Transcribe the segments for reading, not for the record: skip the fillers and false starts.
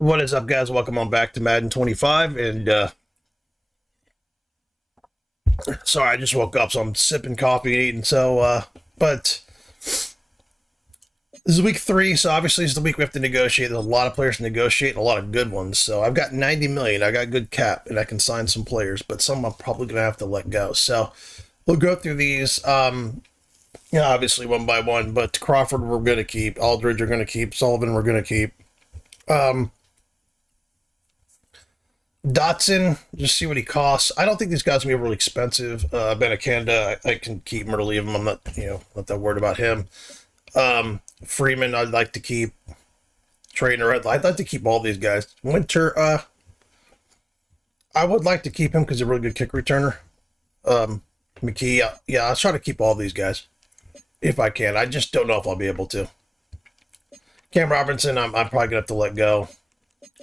What is up, guys? Welcome on back to Madden 25. And sorry, I just woke up, so I'm sipping coffee and eating. But this is week 3, so obviously it's the week we have to negotiate. There's a lot of players to negotiate and a lot of good ones. So I've got 90 million. I got good cap, and I can sign some players, but some I'm probably gonna have to let go. So we'll go through these. Obviously one by one. But Crawford we're gonna keep. Aldridge we're gonna keep. Sullivan we're gonna keep. Dotson, just see what he costs. I don't think these guys are gonna be really expensive. Benacanda, I can keep him or leave him. I'm not, not that worried about him. Freeman, I'd like to keep. Trainer, I'd like to keep all these guys. Winter, I would like to keep him because he's a really good kick returner. McKee, yeah, I'll try to keep all these guys if I can. I just don't know if I'll be able to. Cam Robinson, I'm probably gonna have to let go.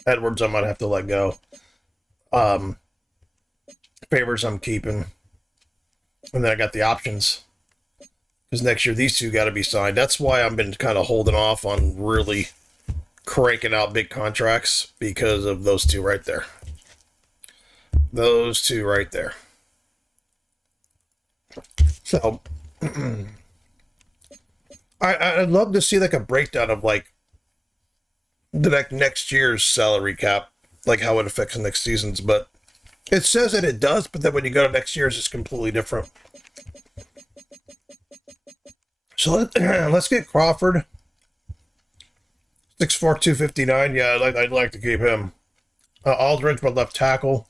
Edwards, I might have to let go. Favors I'm keeping. And then I got the options. Because next year these two got to be signed. That's why I've been kind of holding off on really cranking out big contracts because of those two right there. Those two right there. So I'd love to see like a breakdown of like the next year's salary cap, like how it affects the next season's, but it says that it does, but then when you go to next year's, it's completely different. So let's get Crawford. 6'4", 259. Yeah, I'd like to keep him. Aldridge, my left tackle.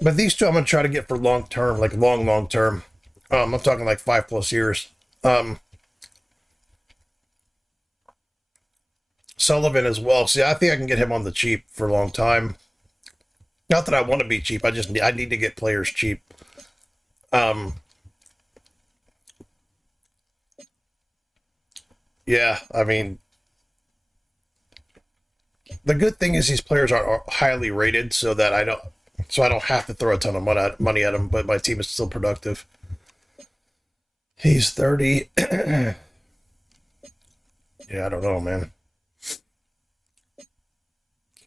But these two I'm going to try to get for long term, like long term. I'm talking like 5+ years. Sullivan as well. See, I think I can get him on the cheap for a long time. Not that I want to be cheap. I need to get players cheap. Yeah, I mean, the good thing is these players are highly rated, so I don't have to throw a ton of money at them. But my team is still productive. He's 30. Yeah, I don't know, man.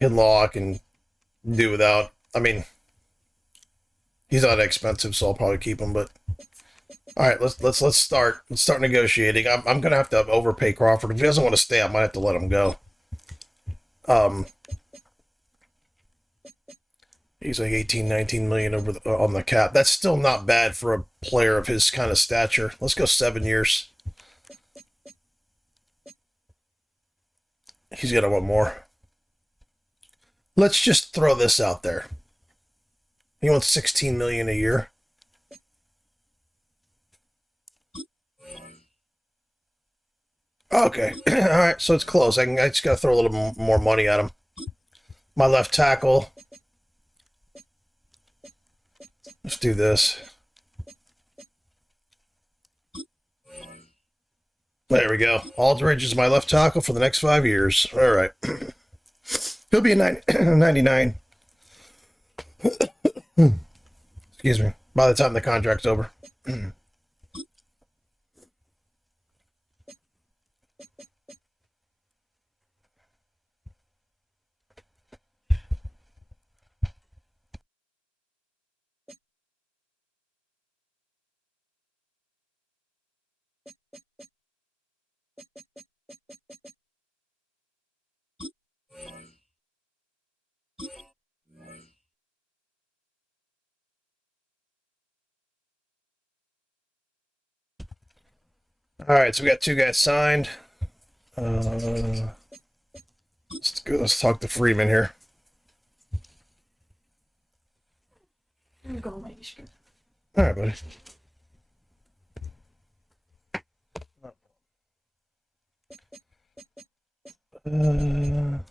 Kinlaw I can do without. I mean, he's not expensive, so I'll probably keep him. But all right, let's start negotiating. I'm gonna have to overpay Crawford. If he doesn't want to stay, I might have to let him go. He's like 18, 19 million over on the cap. That's still not bad for a player of his kind of stature. Let's go 7 years. He's gonna want more. Let's just throw this out there. He wants 16 million a year. Okay, all right, so it's close. I just gotta throw a little more money at him. My left tackle. Let's do this. There we go. Aldridge is my left tackle for the next 5 years. All right. He'll be a 99. Excuse me. By the time the contract's over. All right, so we got 2 guys signed. Let's talk to Freeman here. All right, buddy.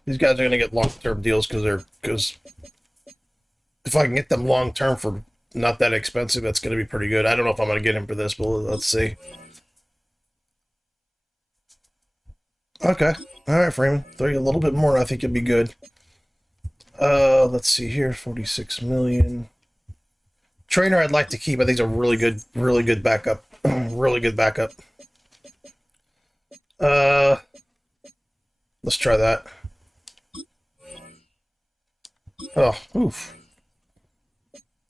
These guys are going to get long-term deals because if I can get them long-term for not that expensive, that's going to be pretty good. I don't know if I'm going to get him for this, but let's see. Okay. All right, Freeman. Throw you a little bit more. I think it'd be good. Let's see here. 46 million. Trainer I'd like to keep. I think he's a really good backup. Really good backup. Let's try that. Oh, oof.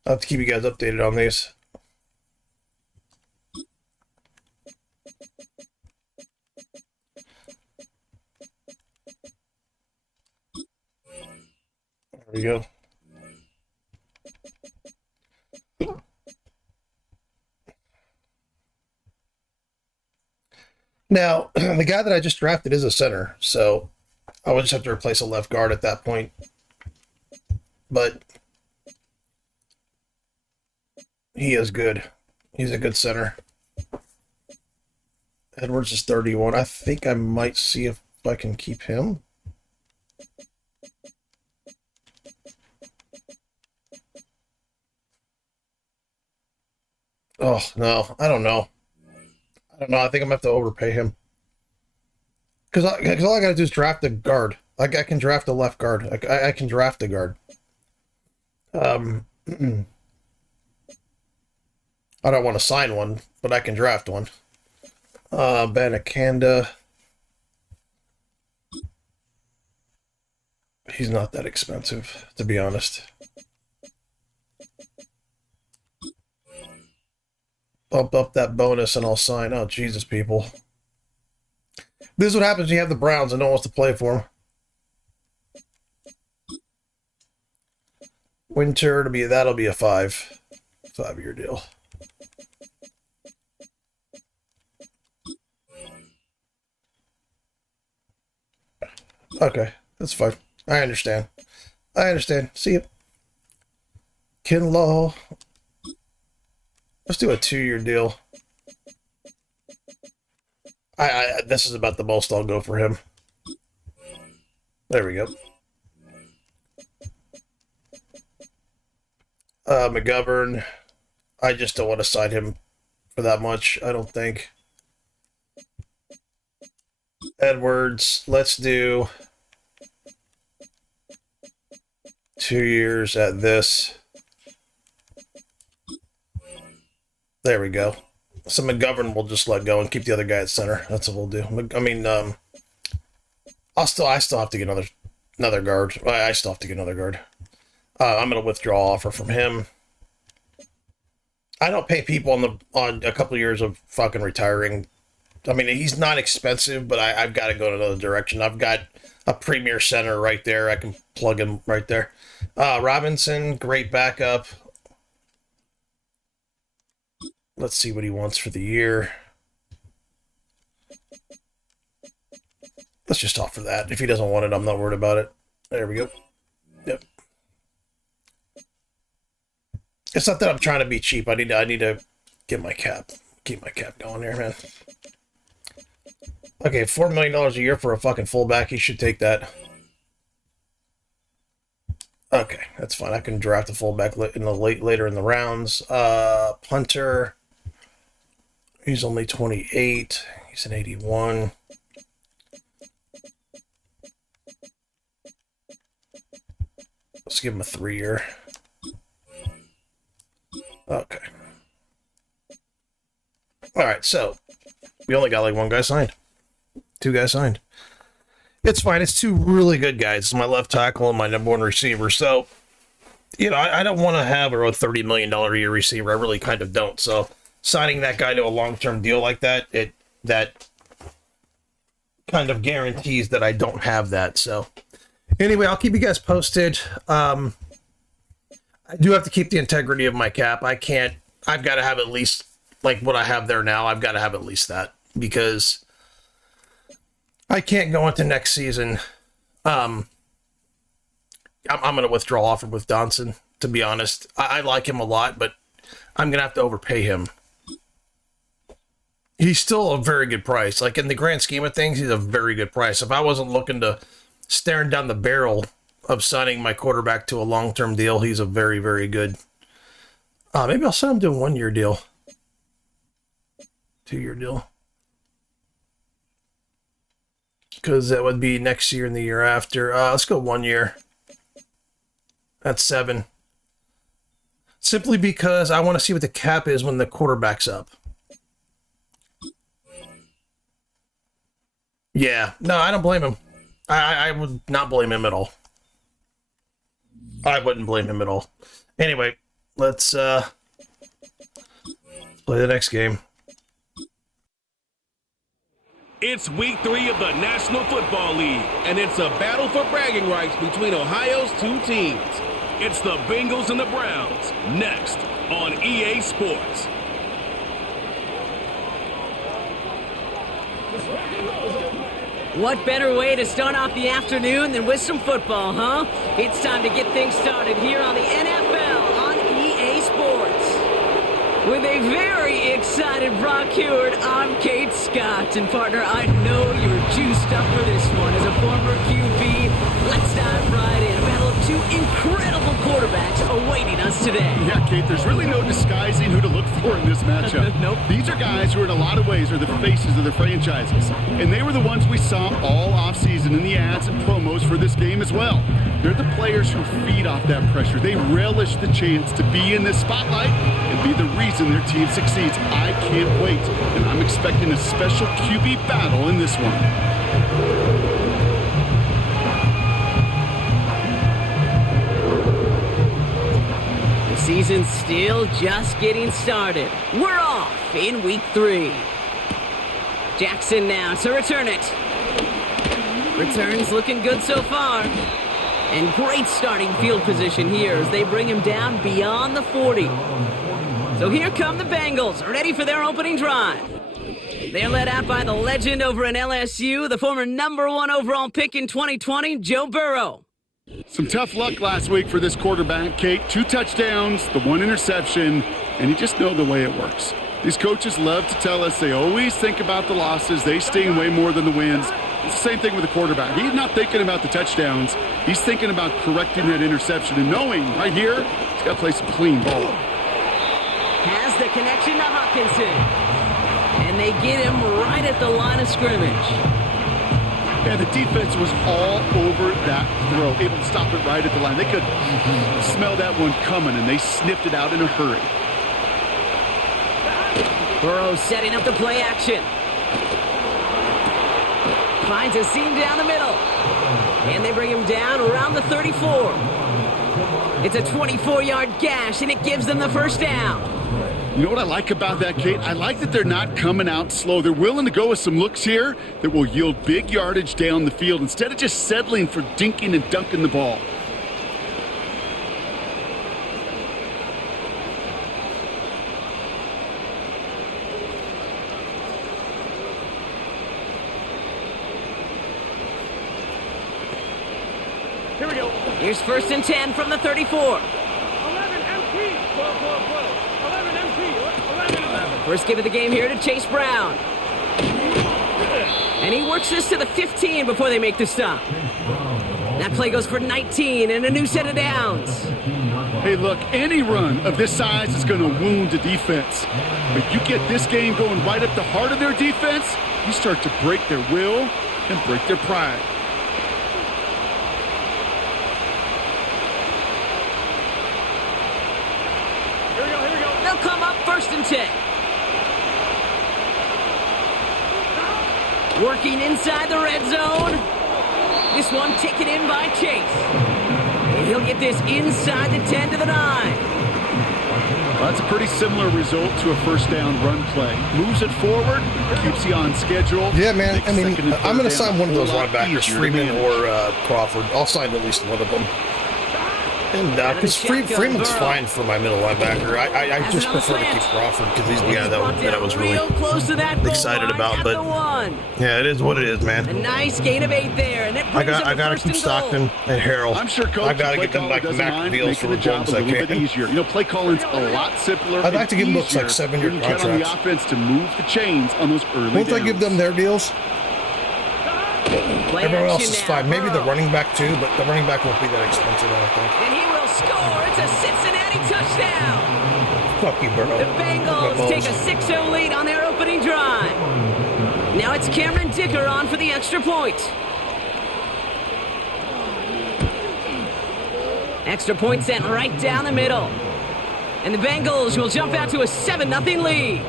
I'll have to keep you guys updated on these. There we go. Now, the guy that I just drafted is a center, so I would just have to replace a left guard at that point. But he is good. He's a good center. Edwards is 31. I think I might see if I can keep him. Oh, no. I don't know. I don't know. I think I'm going to have to overpay him. Because all I got to do is draft a guard. Like, I can draft a left guard. Like, I can draft a guard. I don't want to sign one, but I can draft one. Banakanda. He's not that expensive, to be honest. Bump up that bonus and I'll sign. Oh, Jesus, people. This is what happens when you have the Browns and no one wants to play for them. Winter, that'll be a 5-year deal. Okay, that's fine. I understand. See you. Kinlaw. Let's do a 2-year deal. This is about the most I'll go for him. There we go. McGovern. I just don't want to sign him for that much, I don't think. Edwards, let's do 2 years at this. There we go. So McGovern will just let go and keep the other guy at center. That's what we'll do. I mean, I still have to get another guard. I still have to get another guard. I'm gonna withdraw offer from him. I don't pay people on a couple of years of fucking retiring. I mean, he's not expensive, but I've got to go in another direction. I've got a premier center right there. I can plug him right there. Robinson, great backup. Let's see what he wants for the year. Let's just offer that. If he doesn't want it, I'm not worried about it. There we go. Yep. It's not that I'm trying to be cheap. I need to get my cap. Keep my cap going here, man. Okay, $4 million a year for a fucking fullback. He should take that. Okay, that's fine. I can draft a fullback later in the rounds. Punter. He's only 28. He's an 81. Let's give him a 3-year. Okay. All right, so we only got like one guy signed. 2 guys signed. It's fine. It's 2 really good guys. It's my left tackle and my number 1 receiver. So, I don't want to have a $30 million a year receiver. I really kind of don't. So, signing that guy to a long-term deal like that, that kind of guarantees that I don't have that. So, anyway, I'll keep you guys posted. I do have to keep the integrity of my cap. I've got to have at least, like what I have there now, I've got to have at least that. Because I can't go into next season. I'm going to withdraw offer with Donson, to be honest. I like him a lot, but I'm going to have to overpay him. He's still a very good price. Like, in the grand scheme of things, he's a very good price. If I wasn't looking to staring down the barrel of signing my quarterback to a long-term deal, he's a very, very good. Maybe I'll send him to a 1-year deal. 2-year deal. Because that would be next year and the year after. Let's go 1 year. That's 7. Simply because I want to see what the cap is when the quarterback's up. Yeah. No, I don't blame him. I would not blame him at all. I wouldn't blame him at all. Anyway, let's play the next game. It's week 3 of the National Football League, and it's a battle for bragging rights between Ohio's two teams. It's the Bengals and the Browns, next on EA Sports. What better way to start off the afternoon than with some football, huh? It's time to get things started here on the NFL on EA Sports. With a very excited Brock Heward, I'm Kate Scott. And partner, I know you're juiced up for this one. As a former QB, let's dive right in. A battle of two incredible quarterbacks awaiting us today. Yeah, Kate, there's really no disguising who to look for in this matchup. Nope. These are guys who in a lot of ways are the faces of their franchises. And they were the ones we saw all offseason in the ads and promos for this game as well. They're the players who feed off that pressure. They relish the chance to be in this spotlight and be the reason their team succeeds. I can't wait, and I'm expecting a special QB battle in this one. The season's still just getting started. We're off in week 3. Jackson now to return it. Returns looking good so far. And great starting field position here as they bring him down beyond the 40. So here come the Bengals, ready for their opening drive. They're led out by the legend over in LSU, the former #1 overall pick in 2020, Joe Burrow. Some tough luck last week for this quarterback, Kate. 2 touchdowns, the 1 interception, and you just know the way it works. These coaches love to tell us they always think about the losses. They sting way more than the wins. It's the same thing with the quarterback. He's not thinking about the touchdowns. He's thinking about correcting that interception and knowing right here he's got to play some clean ball. Has the connection to Hawkinson. And they get him right at the line of scrimmage. Yeah, the defense was all over that throw, able to stop it right at the line. They could smell that one coming, and they sniffed it out in a hurry. Burrow setting up the play action. Finds a seam down the middle. And they bring him down around the 34. It's a 24-yard gash, and it gives them the first down. You know what I like about that, Kate? I like that they're not coming out slow. They're willing to go with some looks here that will yield big yardage down the field instead of just settling for dinking and dunking the ball. Here we go. Here's 1st and 10 from the 34. 11 MT. 11 MT. 11. First give of the game here to Chase Brown. And he works this to the 15 before they make the stop. That play goes for 19 and a new set of downs. Hey, look, any run of this size is going to wound a defense. But you get this game going right at the heart of their defense, you start to break their will and break their pride. Here we go. They'll come up 1st and 10. Working inside the red zone. This one taken in by Chase. And he'll get this inside the 10 to the 9. Well, that's a pretty similar result to a first down run play. Moves it forward, keeps you on schedule. Yeah, man. I mean, I'm going to down sign one of those a lot linebackers, easier to Freeman manage. or Crawford. I'll sign at least one of them. And because Freeman's fine for my middle linebacker. I just prefer to keep Crawford because he's the guy that I was really close to that excited about. But yeah, it is what it is, man. A nice gain of 8 there, and it I brings got to keep Stockton and Harrell. I'm sure Coach I got to get them like max deals for the as job long as a I little bit can. easier. You know, play calling's a lot simpler. I'd like to give them looks like easier 7-year when you count on the contracts. offense to move the chains on those early Won't I downs. give them their deals? Play Everyone else action is now. fine. Maybe the Burrow. running back too, but the running back won't be that expensive, I don't think. And he will score. It's a Cincinnati touchdown. Fuck you, Burrow. The Bengals take a 6-0 lead on their opening drive. Now it's Cameron Dicker on for the extra point. Extra point sent right down the middle. And the Bengals will jump out to a 7-0 lead.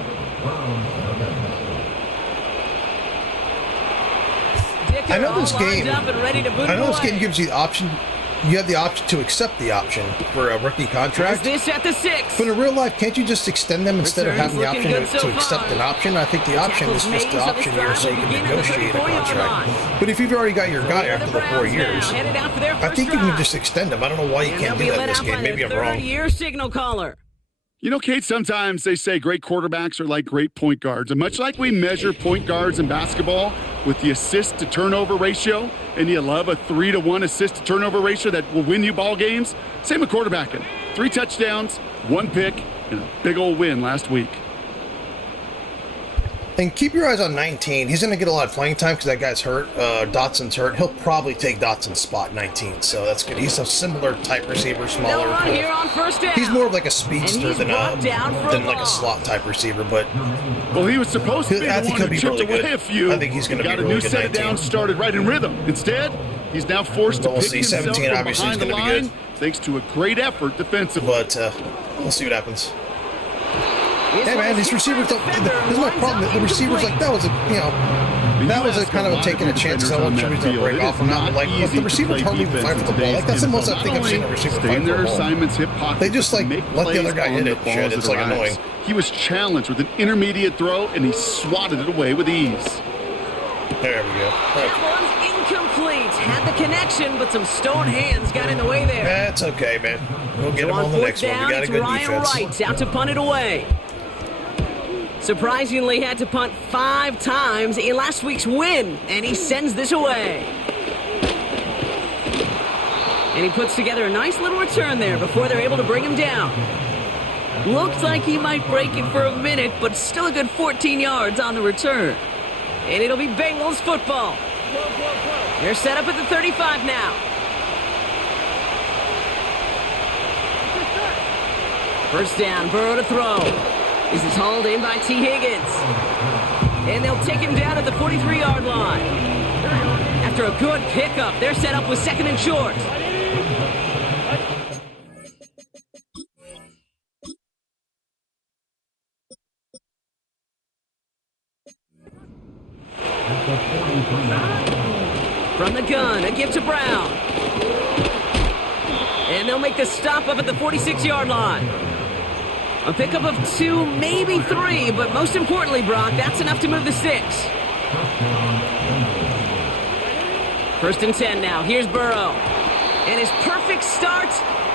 I know this game. Up and ready to boot I know this away. game gives you the option you have the option to accept the option for a rookie contract. This at the 6. But in real life, can't you just extend them instead of having the option to accept an option? I think the option is just the option here so you can negotiate a contract. But if you've already got your guy after the 4 years, I think you can just extend them. I don't know why you can't do that in this game. Maybe I'm wrong. Third-year signal caller. You know, Kate, sometimes they say great quarterbacks are like great point guards. And much like we measure point guards in basketball with the assist-to-turnover ratio, and you love a 3-to-1 assist-to-turnover ratio that will win you ball games, same with quarterbacking. 3 touchdowns, 1 pick, and a big old win last week. And keep your eyes on 19. He's going to get a lot of playing time because that guy's hurt. Dotson's hurt. He'll probably take Dotson's spot 19, so that's good. He's a similar type receiver, smaller. Here on first down. He's more of like a speedster than like a slot type receiver, but well, he was supposed to be the one who chipped away a few. I think he's going to be really good. Got a new set of downs started right in rhythm. Instead, he's now forced to pick himself 17 from obviously behind is the going to be line good. Thanks to a great effort defensively. But we'll see what happens. Hey man, these receivers don't. There's no problem. The receivers like that was a that was a kind of taking a chance. So I'm sure he's gonna break off or not. But like the receivers hardly even fight for the ball. Like that's the most I think I've seen a receiver fight for the ball. They just like let the other guy hit it. Shit, it's like annoying. He was challenged with an intermediate throw and he swatted it away with ease. There we go. That one's incomplete. Had the connection, but some stone hands got in the way there. That's okay, man. We'll get him on the next one. We got a good defense. Ryan Wright's out to punt it away. Surprisingly, had to punt 5 times in last week's win, and he sends this away. And he puts together a nice little return there before they're able to bring him down. Looked like he might break it for a minute, but still a good 14 yards on the return. And it'll be Bengals football. They're set up at the 35 now. First down, Burrow to throw. This is hauled in by T. Higgins. And they'll take him down at the 43-yard line. After a good pickup, they're set up with 2nd and short. From the gun, a give to Brown. And they'll make the stop up at the 46-yard line. A pickup of 2, maybe 3, but most importantly, Brock, that's enough to move the 6. First and 10 now. Here's Burrow. And his perfect start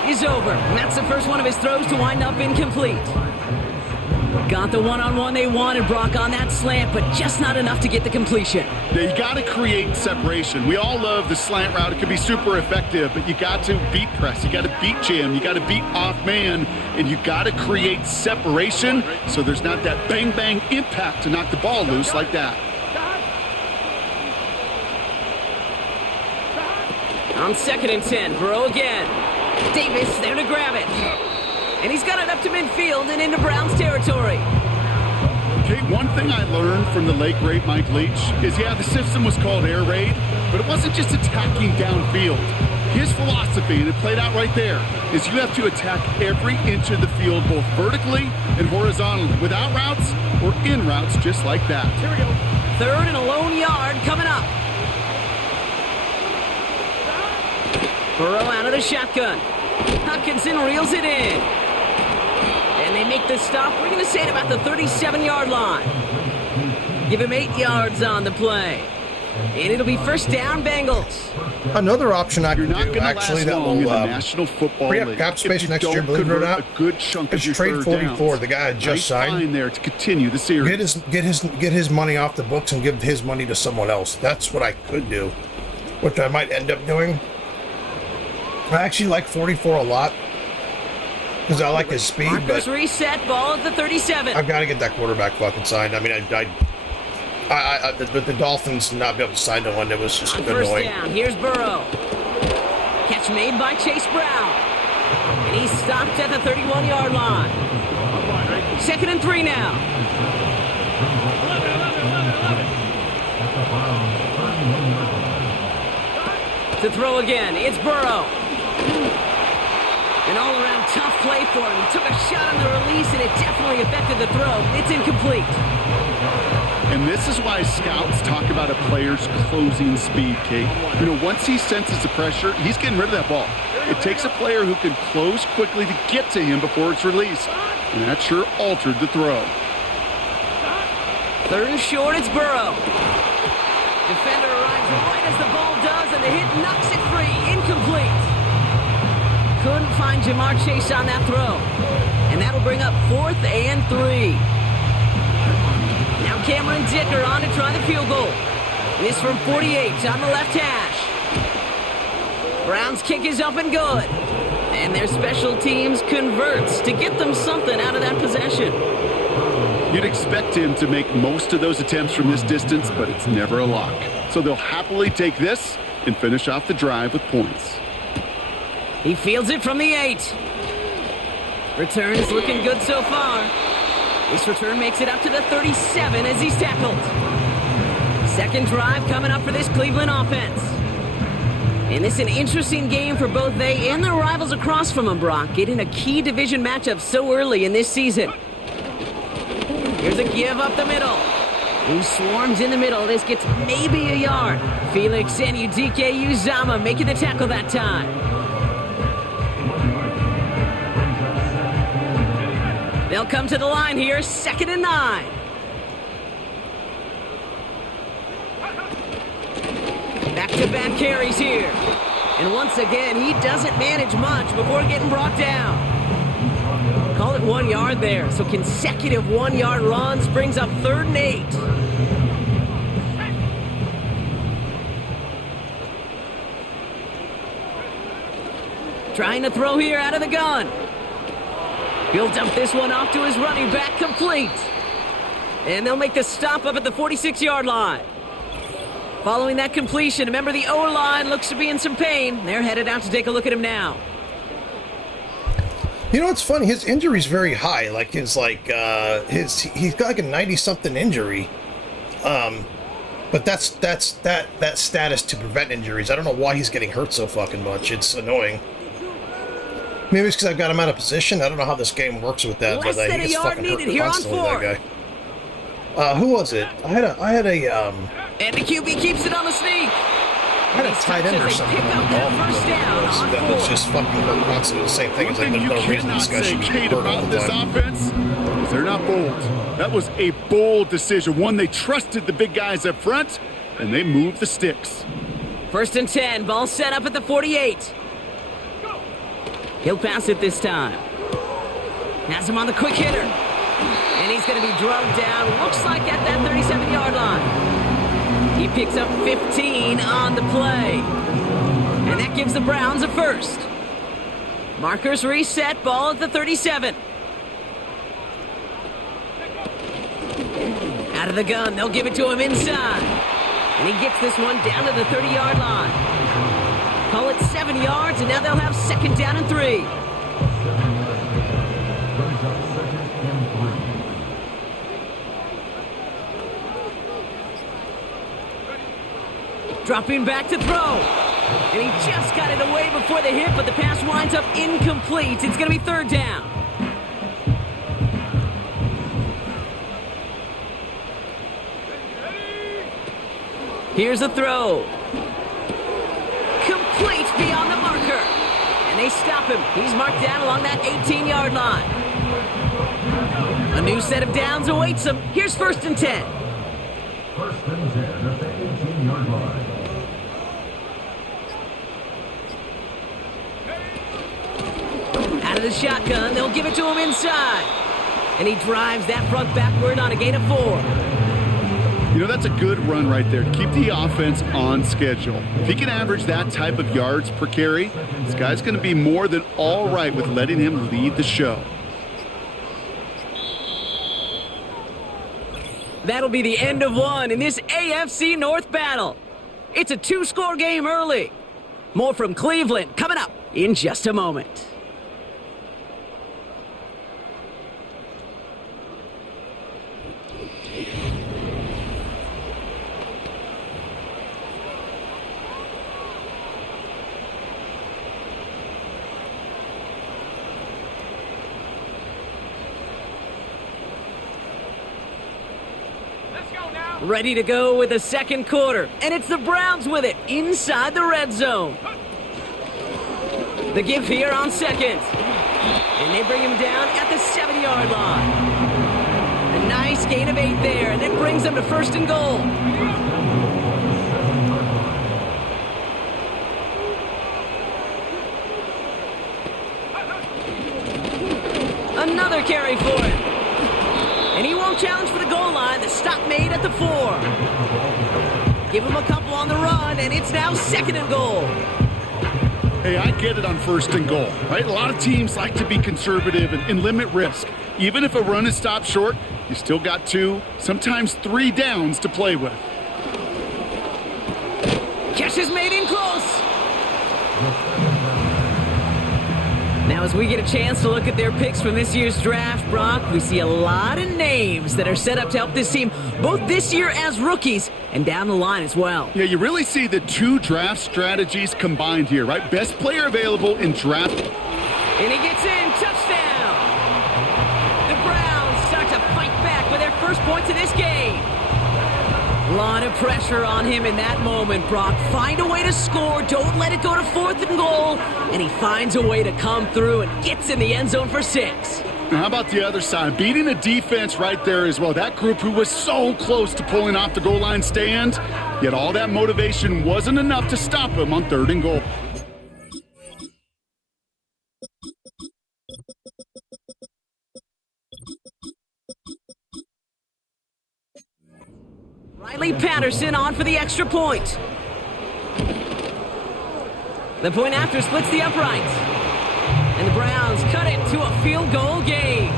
is over. And that's the first one of his throws to wind up incomplete. Got the one-on-one they wanted, Brock, on that slant, but just not enough to get the completion. Yeah, you got to create separation. We all love the slant route. It can be super effective, but you got to beat press. You got to beat jam. You got to beat off man, and you got to create separation so there's not that bang-bang impact to knock the ball loose like that. On 2nd and 10, Burrow again. Davis there to grab it. And he's got it up to midfield and into Browns territory. Okay, one thing I learned from the late, great Mike Leach is, yeah, the system was called air raid, but it wasn't just attacking downfield. His philosophy, and it played out right there, is you have to attack every inch of the field, both vertically and horizontally, without routes or in routes, just like that. Here we go. 3rd and a lone yard coming up. Burrow out of the shotgun. Hutchinson reels it in. And they make the stop. We're going to say it about the 37-yard line. Give him 8 yards on the play. And it'll be first down, Bengals. Another option I You're can not do, going to actually, last that long in will the National Football free League. up cap space If next you year, don't believe it or convert not. a good chunk It's of your trade third 44, downs. the guy I just Nice signed. line there to continue the series. Get his money off the books and give his money to someone else. That's what I could do, which I might end up doing. I actually like 44 a lot because I like his speed, Marcus but reset, ball at the 37. I've got to get that quarterback fucking signed. I mean, the Dolphins not be able to sign no one, it was just On first annoying. down, here's Burrow. Catch made by Chase Brown. And he's stopped at the 31-yard line. 2nd and 3 now. To throw again, it's Burrow. An all-around tough play for him. He took a shot on the release, and it definitely affected the throw. It's incomplete. And this is why scouts talk about a player's closing speed, Kate. Once he senses the pressure, he's getting rid of that ball. It takes a player who can close quickly to get to him before it's released. And that sure altered the throw. Third and short, it's Burrow. Defender arrives right as the ball does, and the hit knocks it free. Incomplete. Couldn't find Jamar Chase on that throw. And that'll bring up 4th and 3. Now Cameron Dicker on to try the field goal. This from 48 on the left hash. Browns kick is up and good. And their special teams converts to get them something out of that possession. You'd expect him to make most of those attempts from this distance, but it's never a lock. So they'll happily take this and finish off the drive with points. He fields it from the 8. Return is looking good so far. This return makes it up to the 37 as he's tackled. Second drive coming up for this Cleveland offense. And this is an interesting game for both they and their rivals across from them, Brock, getting a key division matchup so early in this season. Here's a give up the middle. Who swarms in the middle? This gets maybe a yard. Felix and Udike Uzama making the tackle that time. They'll come to the line here, 2nd and 9. Back-to-back carries here. And once again, he doesn't manage much before getting brought down. Call it 1 yard there. So consecutive 1-yard runs brings up 3rd and 8. Trying to throw here out of the gun. He'll dump this one off to his running back, complete. And they'll make the stop up at the 46-yard line. Following that completion, remember the O-line looks to be in some pain. They're headed out to take a look at him now. It's funny. His injury's very high. He's got like a 90-something injury. But that's status to prevent injuries. I don't know why he's getting hurt so fucking much. It's annoying. Maybe it's because I've got him out of position. I don't know how this game works with that, Less but than he a gets yard fucking needed hurt here on constantly, 4th. that guy. Who was it? I had a And the QB keeps it on the sneak. I had a tight end or something on the Dolphins that was just fucking hurt constantly. The same thing. It's like One thing there's you no reason this cannot guy say, should be Kate, hurt all about the this time. offense is they're not bold. That was a bold decision. One, they trusted the big guys up front, and they moved the sticks. 1st and 10, ball set up at the 48. He'll pass it this time. Has him on the quick hitter. And he's going to be drugged down, looks like at that 37-yard line. He picks up 15 on the play. And that gives the Browns a first. Markers reset, ball at the 37. Out of the gun, they'll give it to him inside. And he gets this one down to the 30-yard line. Call it 7 yards, and now they'll have 2nd down and 3. Dropping back to throw. And he just got it away before the hit, but the pass winds up incomplete. It's going to be 3rd down. Here's a throw. Complete beyond the marker. And they stop him. He's marked down along that 18-yard line. A new set of downs awaits him. Here's 1st and 10. 1st and 10 at the 18-yard line. Out of the shotgun, they'll give it to him inside. And he drives that front backward on a gain of 4. That's a good run right there to keep the offense on schedule. If he can average that type of yards per carry, this guy's going to be more than all right with letting him lead the show. That'll be the end of one in this AFC North battle. It's a 2-score game early. More from Cleveland coming up in just a moment. Ready to go with the second quarter, and it's the Browns with it inside the red zone. The give here on second, and they bring him down at the 7-yard line. A nice gain of 8 there, and it brings them to first and goal. Another carry for him. And he won't challenge for the goal line. The stop made at the 4. Give him a couple on the run, and it's now second and goal. Hey, I get it on first and goal, right? A lot of teams like to be conservative and limit risk. Even if a run is stopped short, you still got 2, sometimes 3 downs to play with. Catch is made in close. Now, as we get a chance to look at their picks from this year's draft, Brock, we see a lot of names that are set up to help this team, both this year as rookies and down the line as well. Yeah, you really see the 2 draft strategies combined here, right? Best player available in draft. And he gets in. Touchdown! The Browns start to fight back with their first points of this game. A lot of pressure on him in that moment, Brock. Find a way to score. Don't let it go to fourth and goal. And he finds a way to come through and gets in the end zone for 6. Now, how about the other side? Beating the defense right there as well. That group who was so close to pulling off the goal line stand, yet all that motivation wasn't enough to stop him on third and goal. Riley Patterson on for the extra point. The point after splits the uprights. And the Browns cut it to a field goal game.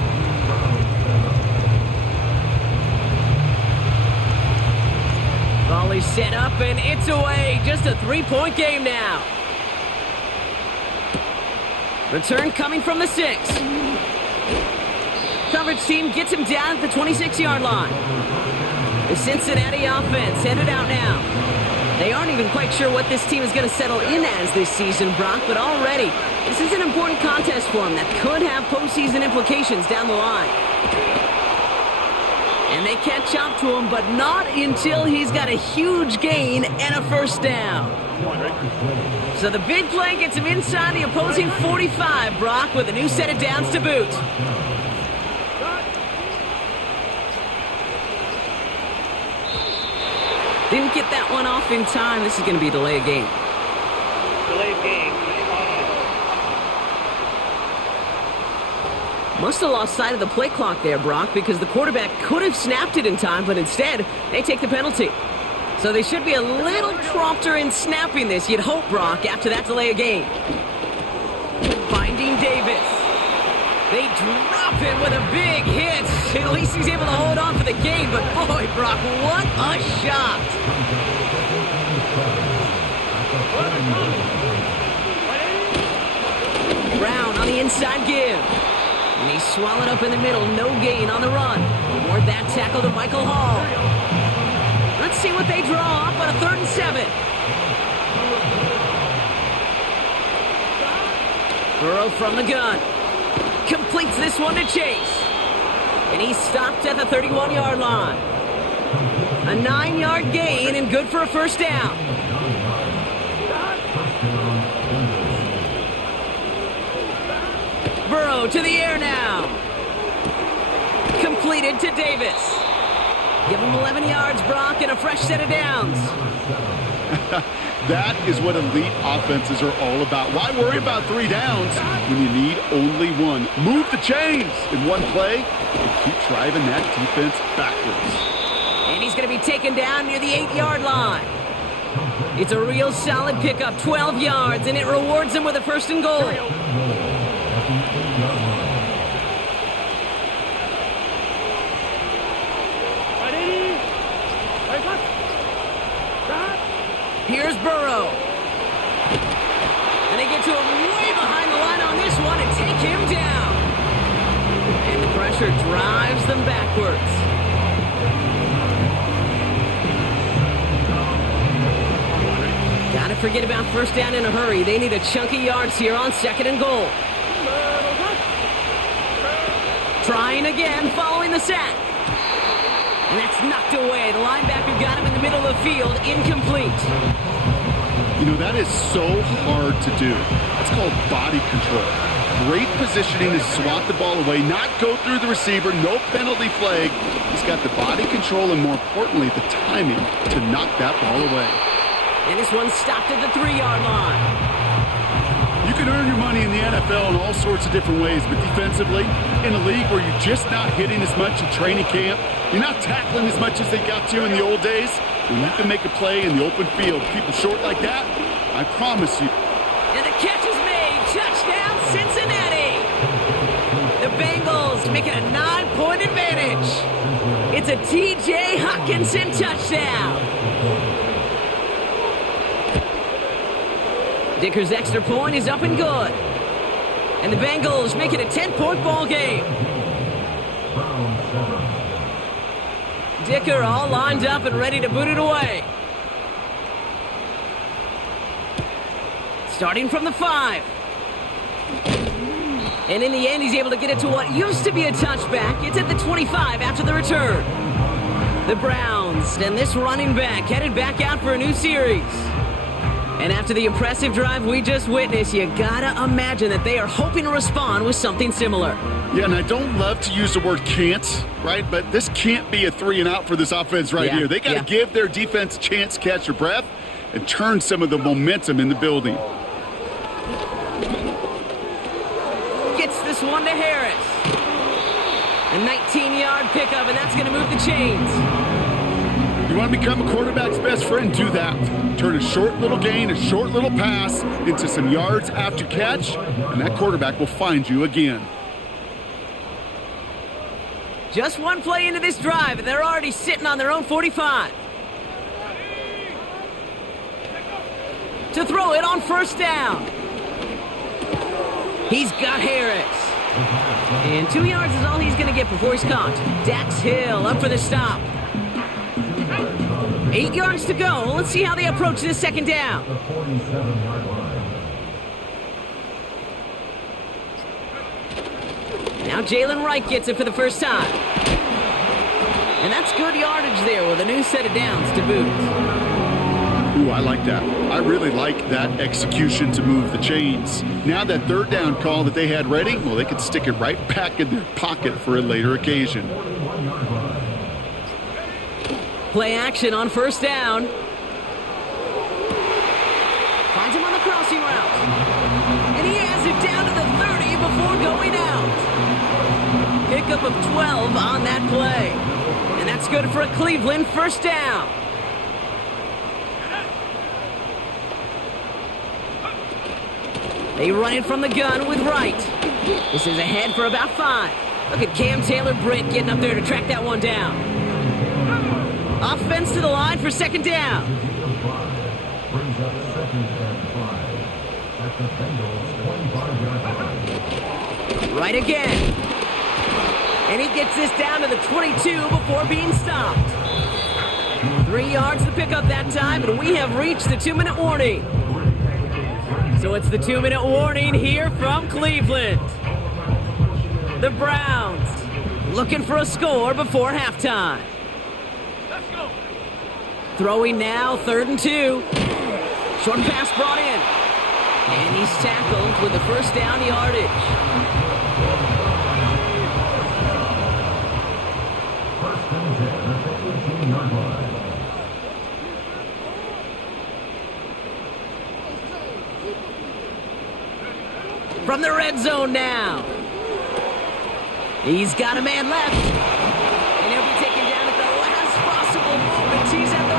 Volley set up and it's away. Just a 3-point game now. Return coming from the 6. Coverage team gets him down at the 26-yard line. The Cincinnati offense headed out now. They aren't even quite sure what this team is going to settle in as this season, Brock, but already this is an important contest for them that could have postseason implications down the line. And they catch up to him, but not until he's got a huge gain and a first down. So the big play gets him inside the opposing 45, Brock, with a new set of downs to boot. Didn't get that one off in time. This is going to be a delay of game. Delayed game. Must have lost sight of the play clock there, Brock, because the quarterback could have snapped it in time, but instead, they take the penalty. So they should be a little prompter in snapping this, you'd hope, Brock, after that delay of game. Finding Davis. They drop him with a big hit. At least he's able to hold on for the game, but boy, Brock, what a shot. Brown on the inside give. And he's swallowed up in the middle. No gain on the run. Award that tackle to Michael Hall. Let's see what they draw up on a 3rd and 7. Burrow from the gun. Completes this one to Chase. And he's stopped at the 31-yard line. A 9-yard gain and good for a first down. Burrow to the air now. Completed to Davis. Give him 11 yards, Brock, and a fresh set of downs. That is what elite offenses are all about. Why worry about 3 downs when you need only 1? Move the chains in one play and keep driving that defense backwards. And he's going to be taken down near the 8-yard line. It's a real solid pickup, 12 yards, and it rewards him with a first and goal. Here's Burrow. And they get to him way behind the line on this one and take him down. And the pressure drives them backwards. Gotta forget about first down in a hurry. They need a chunk of yards here on 2nd and goal. Trying again following the sack. And that's knocked knocked away. The linebacker got him in the middle of the field. Incomplete. You know, that is so hard to do. That's called body control. Great positioning to swat the ball away, not go through the receiver, no penalty flag. He's got the body control and, more importantly, the timing to knock that ball away. And this one stopped at the 3-yard line. You can earn your money in the NFL in all sorts of different ways, but defensively, in a league where you're just not hitting as much in training camp, you're not tackling as much as they got to in the old days, when you can make a play in the open field, people short like that, I promise you. And the catch is made. Touchdown, Cincinnati. The Bengals make it a 9-point advantage. It's a T.J. Hockenson touchdown. Dicker's extra point is up and good. And the Bengals make it a 10-point ball game. Dicker all lined up and ready to boot it away. Starting from the 5. And in the end, he's able to get it to what used to be a touchback. It's at the 25 after the return. The Browns and this running back headed back out for a new series. And after the impressive drive we just witnessed, you gotta imagine that they are hoping to respond with something similar. Yeah, and I don't love to use the word can't, right? But this can't be a 3-and-out for this offense right here. They got to give their defense a chance to catch their breath and turn some of the momentum in the building. Gets this one to Harris. A 19-yard pickup, and that's going to move the chains. You want to become a quarterback's best friend? Do that. Turn a short little gain, a short little pass into some yards after catch, and that quarterback will find you again. Just one play into this drive, and they're already sitting on their own 45. To throw it on first down. He's got Harris. And 2 yards is all he's going to get before he's caught. Dax Hill up for the stop. 8 yards to go. Let's see how they approach this second down. Now Jalen Wright gets it for the first time. And that's good yardage there with a new set of downs to boot. Ooh, I like that. I really like that execution to move the chains. Now that third down call that they had ready, well, they could stick it right back in their pocket for a later occasion. Play action on first down. Finds him on the crossing route. And he has it down to the 30 before going out. Pickup of 12 on that play. And that's good for a Cleveland first down. They run it from the gun with Wright. This is ahead for about 5. Look at Cam Taylor-Britt getting up there to track that one down. Offense to the line for second down. Brings up second and 5 at the Bengals 25-yard line. Right again. And he gets this down to the 22 before being stopped. 3 yards to pick up that time, and we have reached the 2-minute warning. So it's the 2-minute warning here from Cleveland. The Browns looking for a score before halftime. Let's go. Throwing now, 3rd and 2. Short pass brought in. And he's tackled with the first down yardage. First and 10 at the 18-yard line. From the red zone now. He's got a man left. And he'll be taken down at the last possible moment. He's at the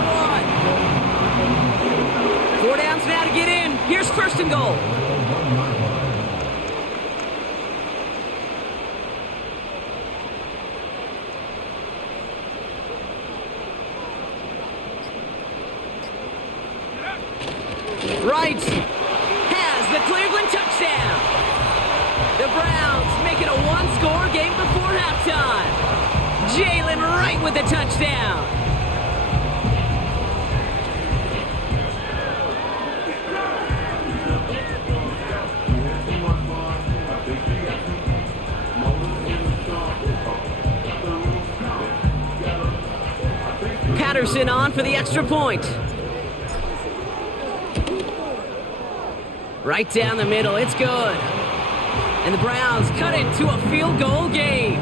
1. 4 downs now to get in. Here's first and goal. Right has the Cleveland touchdown. The Browns make it a 1-score game before halftime. Jalen Wright with the touchdown. Patterson on for the extra point. Right down the middle, it's good. And the Browns cut it to a field goal game.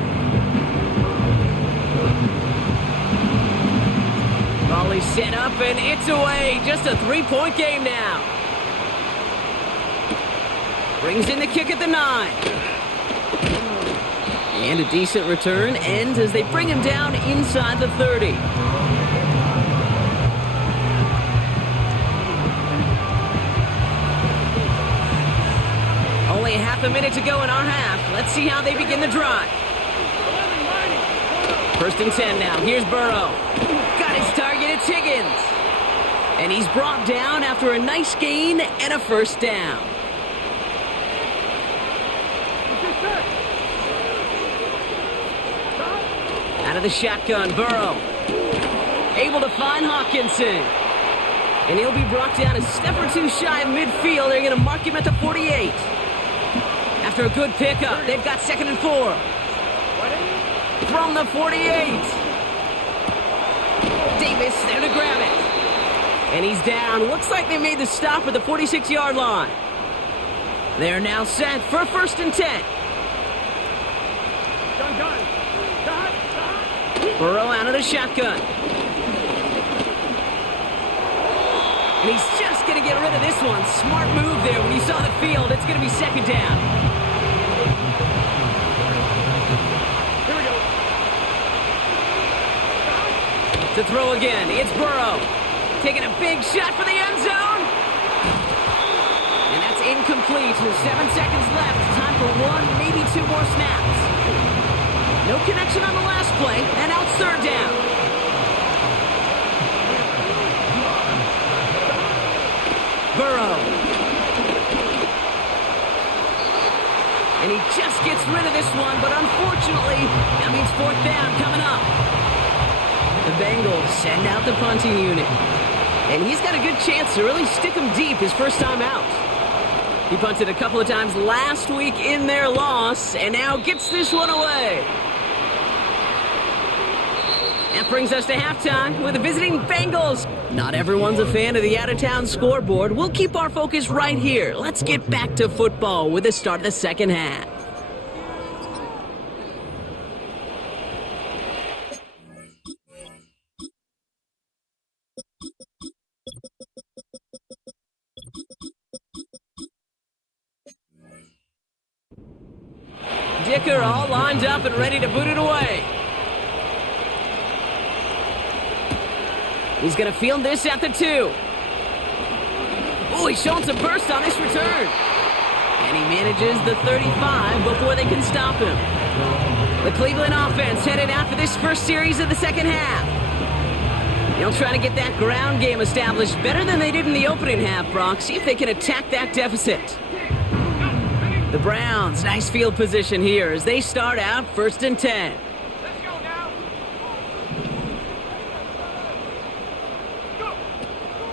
Volley set up and it's away. Just a 3-point game now. Brings in the kick at the 9. And a decent return ends as they bring him down inside the 30. Only half a minute to go in our half. Let's see how they begin the drive. 1st and 10 now. Here's Burrow. Got his target. It's Higgins. And he's brought down after a nice gain and a 1st down. Out of the shotgun, Burrow. Able to find Hawkinson. And he'll be brought down a step or two shy of midfield. They're going to mark him at the 48. After a good pickup, they've got 2nd and 4. From the 48. Davis there to grab it. And he's down. Looks like they made the stop at the 46-yard line. They're now set for 1st and 10. Burrow out of the shotgun. And he's just going to get rid of this one. Smart move there when you saw the field. It's going to be 2nd down. Here we go. To throw again, it's Burrow. Taking a big shot for the end zone. And that's incomplete. 7 seconds left. Time for 1, maybe 2 more snaps. No connection on the last play, and now it's 3rd down. Burrow. And he just gets rid of this one, but unfortunately, that means 4th down coming up. The Bengals send out the punting unit. And he's got a good chance to really stick him deep his first time out. He punted a couple of times last week in their loss, and now gets this one away. That brings us to halftime with the visiting Bengals. Not everyone's a fan of the out-of-town scoreboard. We'll keep our focus right here. Let's get back to football with the start of the second half. Dicker all lined up and ready to boot it away. He's going to field this at the 2. Oh, he's showing some burst on this return. And he manages the 35 before they can stop him. The Cleveland offense headed out for this first series of the second half. They'll try to get that ground game established better than they did in the opening half, Brock. See if they can attack that deficit. The Browns, nice field position here as they start out 1st and 10.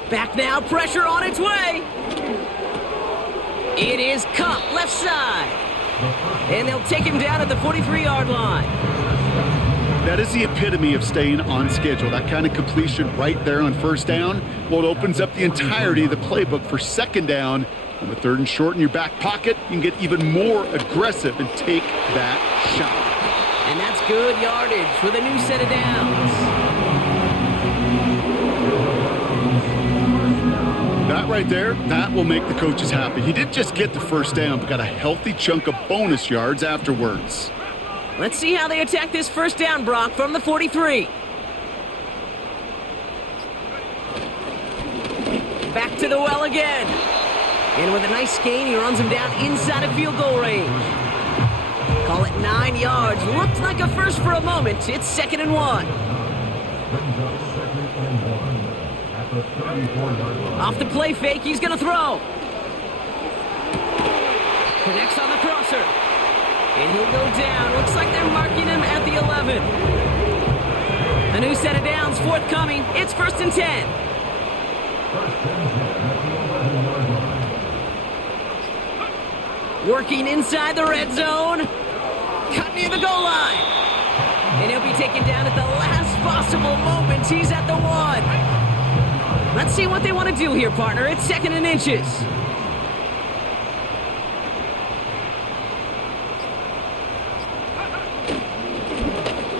Back now, pressure on its way. It is Cup, left side. And they'll take him down at the 43-yard line. That is the epitome of staying on schedule. That kind of completion right there on 1st down. Well, it opens up the entirety of the playbook for 2nd down. And with 3rd and short in your back pocket, you can get even more aggressive and take that shot. And that's good yardage with a new set of downs. That right there, that will make the coaches happy. He didn't just get the 1st down, but got a healthy chunk of bonus yards afterwards. Let's see how they attack this 1st down, Brock, from the 43. Back to the well again. And with a nice gain, he runs him down inside of field goal range. Call it 9 yards. Looked like a first for a moment. It's 2nd and 1. Off the play fake, he's going to throw. Connects on the crosser. And he'll go down. Looks like they're marking him at the 11. A new set of downs forthcoming. It's 1st and 10. Working inside the red zone. Cut near the goal line. And he'll be taken down at the last possible moment. He's at the 1. Let's see what they want to do here, partner. It's 2nd and inches.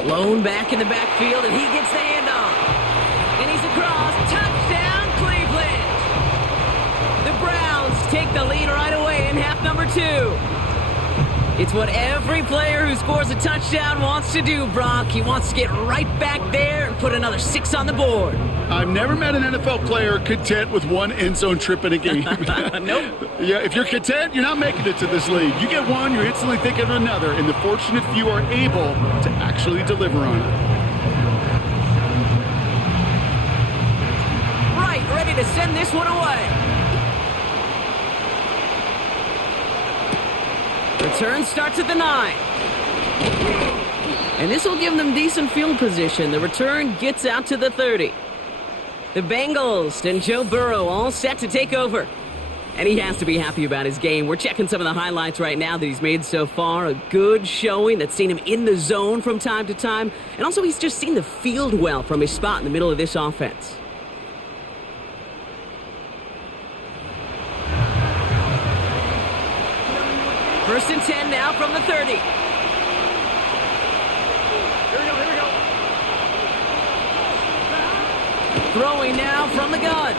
Lone back in the backfield, and he gets the handoff. And he's across. Touchdown, Cleveland. The Browns take the lead right away in half number 2. It's what every player who scores a touchdown wants to do, Brock. He wants to get right back there and put another 6 on the board. I've never met an NFL player content with one end zone trip in a game. Nope. Yeah, if you're content, you're not making it to this league. You get one, you're instantly thinking of another, and the fortunate few are able to actually deliver on it. Right, ready to send this one away. Return starts at the 9. And this will give them decent field position. The return gets out to the 30. The Bengals and Joe Burrow all set to take over. And he has to be happy about his game. We're checking some of the highlights right now that he's made so far. A good showing that's seen him in the zone from time to time. And also he's just seen the field well from his spot in the middle of this offense. First and 10 now from the 30. Here we go, here we go. Throwing now from the gun.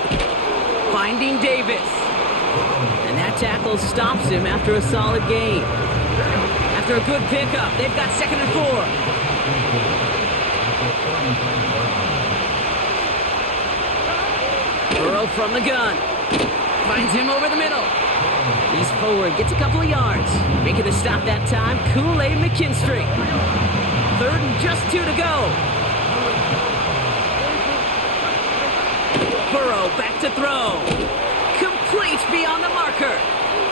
Finding Davis. And that tackle stops him after a solid gain. After a good pickup, they've got 2nd and 4. Burrow from the gun. Finds him over the middle. He's forward, gets a couple of yards. Making the stop that time, Kool-Aid McKinstry. 3rd and just 2 to go. Burrow back to throw. Complete beyond the marker.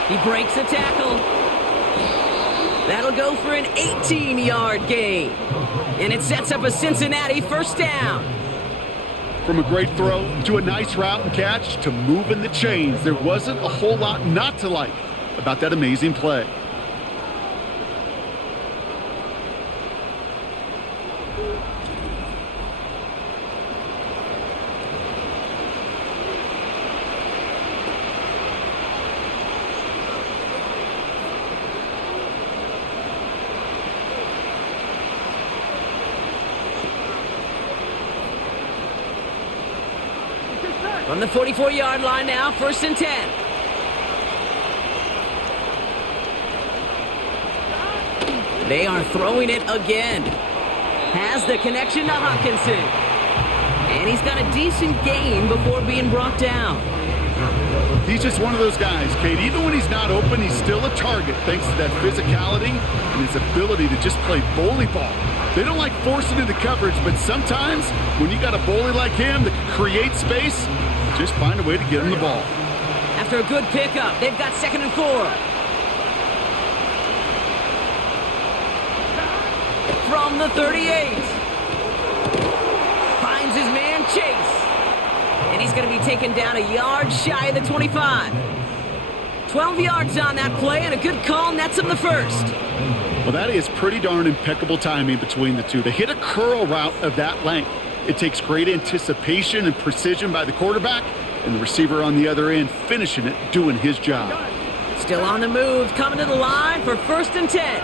He breaks a tackle. That'll go for an 18-yard gain. And it sets up a Cincinnati first down. From a great throw to a nice route and catch to moving the chains, there wasn't a whole lot not to like about that amazing play. From the 44-yard line now, 1st and 10. They are throwing it again. Has the connection to Hawkinson. And he's got a decent gain before being brought down. He's just one of those guys, Kate. Even when he's not open, he's still a target thanks to that physicality and his ability to just play bully ball. They don't like forcing into coverage, but sometimes when you got a bully like him that can create space, just find a way to get him the ball. After a good pickup, they've got 2nd and 4. From the 38. Finds his man Chase. And he's going to be taken down a yard shy of the 25. 12 yards on that play, and a good call nets him the first. Well, that is pretty darn impeccable timing between the two. To hit a curl route of that length, it takes great anticipation and precision by the quarterback, and the receiver on the other end finishing it, doing his job. Still on the move, coming to the line for 1st and 10.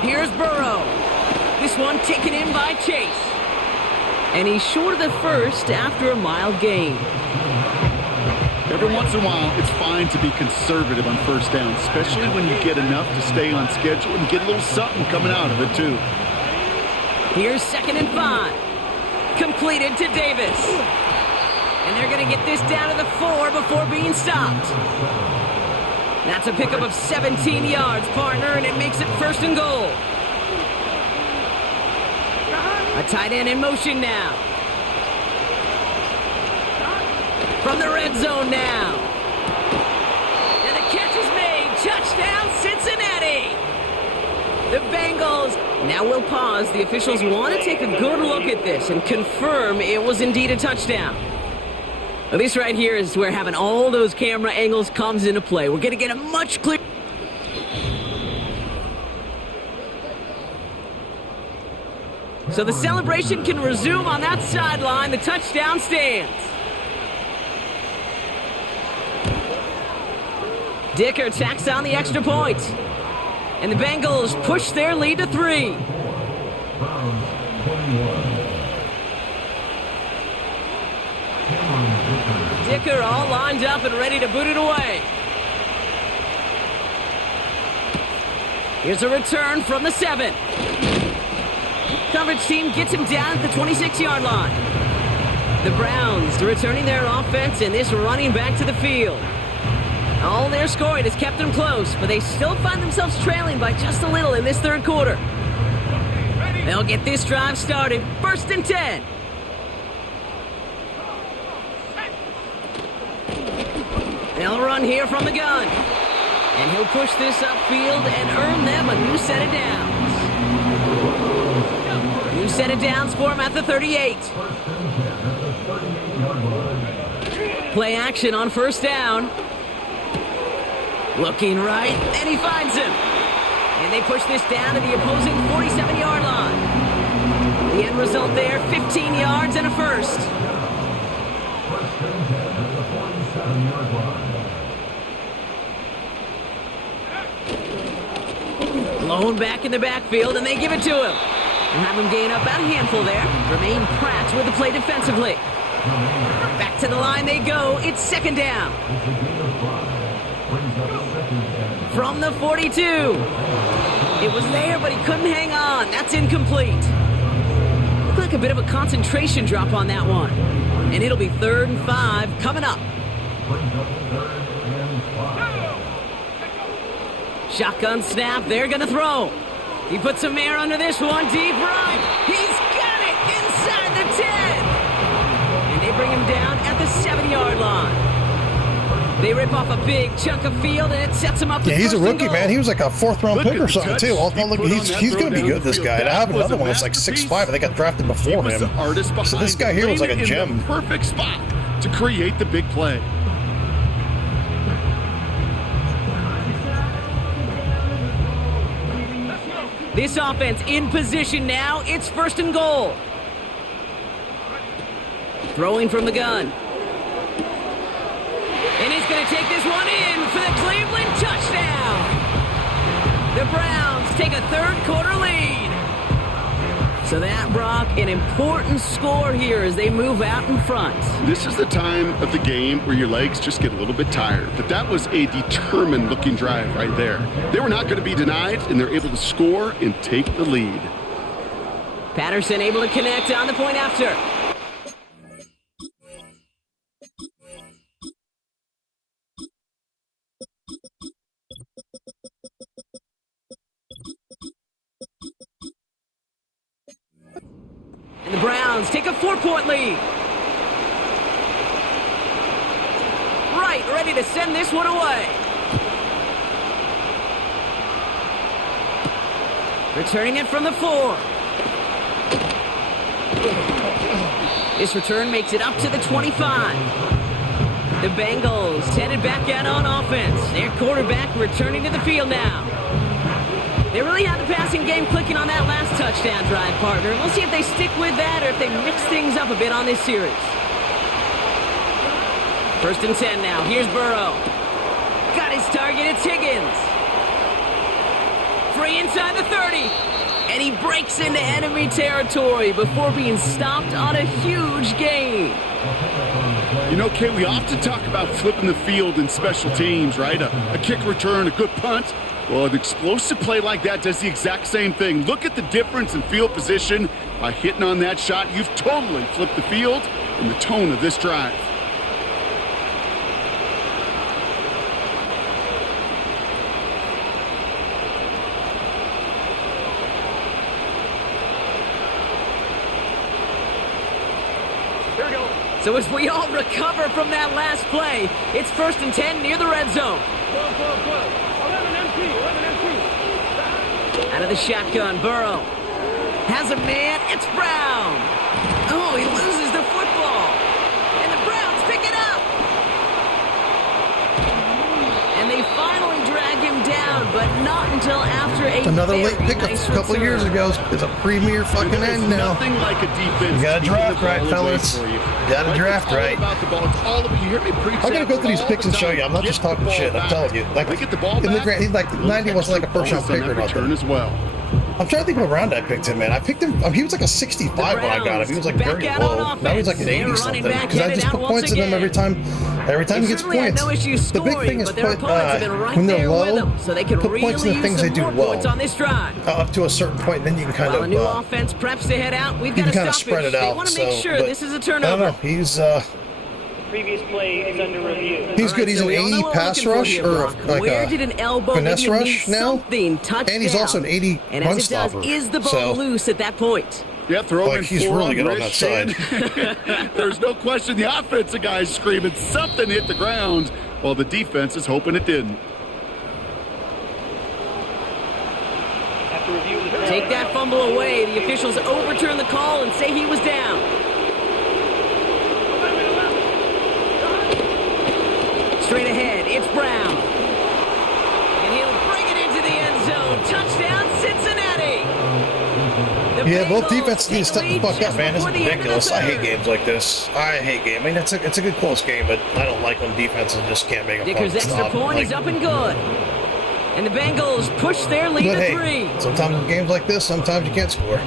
Here's Burrow. This one taken in by Chase. And he's short of the first after a mild gain. Every once in a while, it's fine to be conservative on 1st down, especially when you get enough to stay on schedule and get a little something coming out of it, too. Here's 2nd and 5. Completed to Davis. And they're going to get this down to the 4 before being stopped. That's a pickup of 17 yards, partner, and it makes it 1st and goal. A tight end in motion now. From the red zone now. And the catch is made. Touchdown, Cincinnati. The Bengals now will pause. The officials want to take a good look at this and confirm it was indeed a touchdown. Now, this right here is where having all those camera angles comes into play. We're going to get a much clearer. So the celebration can resume on that sideline. The touchdown stands. Dicker tacks on the extra point. And the Bengals push their lead to 3. Browns 21. Dicker all lined up and ready to boot it away. Here's a return from the 7. Coverage team gets him down at the 26-yard line. The Browns returning their offense and this running back to the field. All their scoring has kept them close, but they still find themselves trailing by just a little in this third quarter. They'll get this drive started. 1st and 10. They'll run here from the gun. And he'll push this upfield and earn them a new set of downs. New set of downs for him at the 38. Play action on 1st down. Looking right, and he finds him. And they push this down to the opposing 47-yard line. The end result there, 15 yards and a first. Blown back in the backfield, and they give it to him. And have him gain up about a handful there. Remain Pratt with the play defensively. Back to the line they go. It's 2nd down. From the 42. It was there, but he couldn't hang on. That's incomplete. Looked like a bit of a concentration drop on that one. And it'll be 3rd and 5 coming up. Shotgun snap, they're gonna throw. He puts some air under this one, deep right. He's got it inside the 10. And they bring him down at the 7-yard line. They rip off a big chunk of field, and it sets him up. Yeah, he's a rookie, man. He was like a 4th-round pick or something, too. He's going to be good, this guy. And I have another one that's like 6'5". I think I drafted before him. So this guy here was like a gem. Perfect spot to create the big play. This offense in position now. It's 1st and goal. Throwing from the gun. And he's going to take this one in for the Cleveland touchdown. The Browns take a third-quarter lead. So that, Brock, an important score here as they move out in front. This is the time of the game where your legs just get a little bit tired. But that was a determined-looking drive right there. They were not going to be denied, and they're able to score and take the lead. Patterson able to connect on the point after. And the Browns take a 4-point lead. Right, ready to send this one away. Returning it from the 4. This return makes it up to the 25. The Bengals headed back out on offense. Their quarterback returning to the field now. They really had the passing game clicking on that last touchdown drive, partner. We'll see if they stick with that or if they mix things up a bit on this series. 1st and 10 now. Here's Burrow. Got his target. It's Higgins. Free inside the 30. And he breaks into enemy territory before being stopped on a huge gain. You know, Kate, we often talk about flipping the field in special teams, right? A kick return, a good punt. Well, an explosive play like that does the exact same thing. Look at the difference in field position. By hitting on that shot, you've totally flipped the field and the tone of this drive. Here we go. So as we all recover from that last play, it's 1st and 10 near the red zone. Go. 11 MP. Out of the shotgun, Burrow has a man. It's Brown. Oh, he loses the football. And the Browns pick it up. And they finally drag him down, but not until after a Another very late pick nice a couple return. years ago is a premier fucking There's end now. nothing like a defense. You gotta keeping draft the right, ball away fellas. for you. Gotta Like, draft it's all right. about the ball. It's all about, you hear me preach I'm gonna that go through these all picks the and show time. you. I'm not Get just the talking ball shit. I'm back. telling you. Like, They get the ball in the back. grand, he's like 90 wasn't like a first round Bonus on pick or that return nothing. as well. I'm trying to think what round I picked him in. I picked him. He was like a 65 when I got him. He was like Browns very back out low. on Now he's like offense. an 80 They're something running back because I headed just out put once points in him again. every time. Every time he gets Certainly had points. no issues The big scoring, thing is but their put opponents have been right when they're there low. with them, so they can Put really points in the use things some they do more well. points on this drive. Up to a certain point, then you can kind While a new of offense preps to head out, we've you got can a kind of stoppage. spread it They out. want to make so, sure but this is a I don't turnover. know. He's Previous play is under review. he's All good. right, He's so an we all know 80 what we're pass looking for rush here, or Brock. like Where a did an elbow finesse maybe rush mean now? something touchdown? And he's also an 80 And run as it does, stopper. is the ball So- loose at that point? Yeah, throw him Like, in he's forearm, really good on wrist, that shin. There's no question the offensive guy is screaming something hit the ground while the defense is hoping it didn't. After review of the Take that fumble away. The officials overturn the call and say he was down. Straight ahead, it's Brown. And he'll bring it into the end zone. Touchdown, Cincinnati. The Yeah, both Bengals defenses need to take step the lead fuck up, just man. This is before the end of the ridiculous. I hate third. games like this. I hate games. I mean, it's a good close game, but I don't like when defenses just can't make a Dicker's fucking extra stop. point is up and good. And the Bengals push their lead But to hey, 3. sometimes in games like this, sometimes you can't score.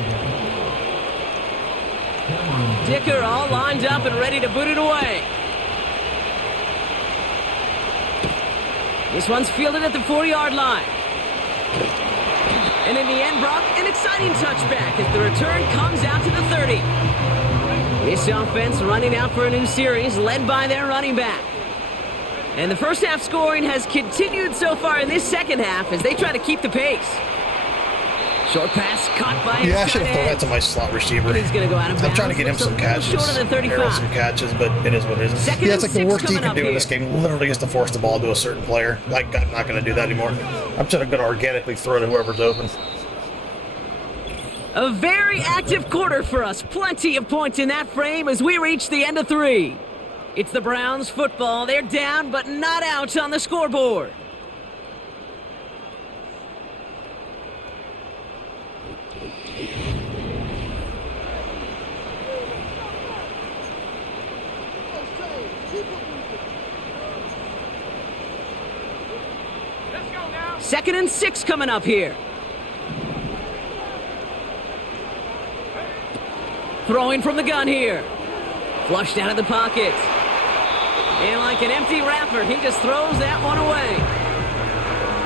Dicker all lined up and ready to boot it away. This one's fielded at the 40-yard line. And in the end, Brock, an exciting touchback as the return comes out to the 30. This offense running out for a new series, led by their running back. And the first half scoring has continued so far in this second half as they try to keep the pace. Short pass caught by his Yeah, I should have tight thrown end. that to my slot receiver. He's going to go out of bounds. I'm trying to get him Looks a some little catches. short of the 35. Arrow some catches, but it is what it is. Second Yeah, it's and like the 6 worst you coming can up do in here. this game. Literally is to force the ball to a certain player. Like, I'm not going to do that anymore. I'm just going to organically throw to whoever's open. A very active quarter for us. Plenty of points in that frame as we reach the end of 3. It's the Browns football. They're down, but not out on the scoreboard. Second and 6 coming up here. Throwing from the gun here. Flushed out of the pocket. And like an empty wrapper, he just throws that one away.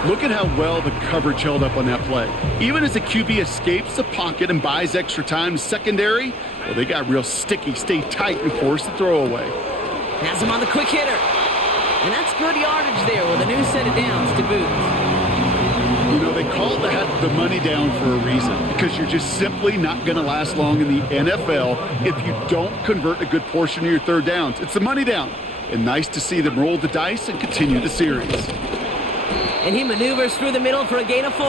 Look at how well the coverage held up on that play. Even as the QB escapes the pocket and buys extra time secondary, well, they got real sticky, stay tight, and force the throw away. Has him on the quick hitter. And that's good yardage there with a new set of downs to boot. You know, they call that the money down for a reason, because you're just simply not going to last long in the NFL if you don't convert a good portion of your third downs. It's the money down. And nice to see them roll the dice and continue the series. And he maneuvers through the middle for a gain of 4.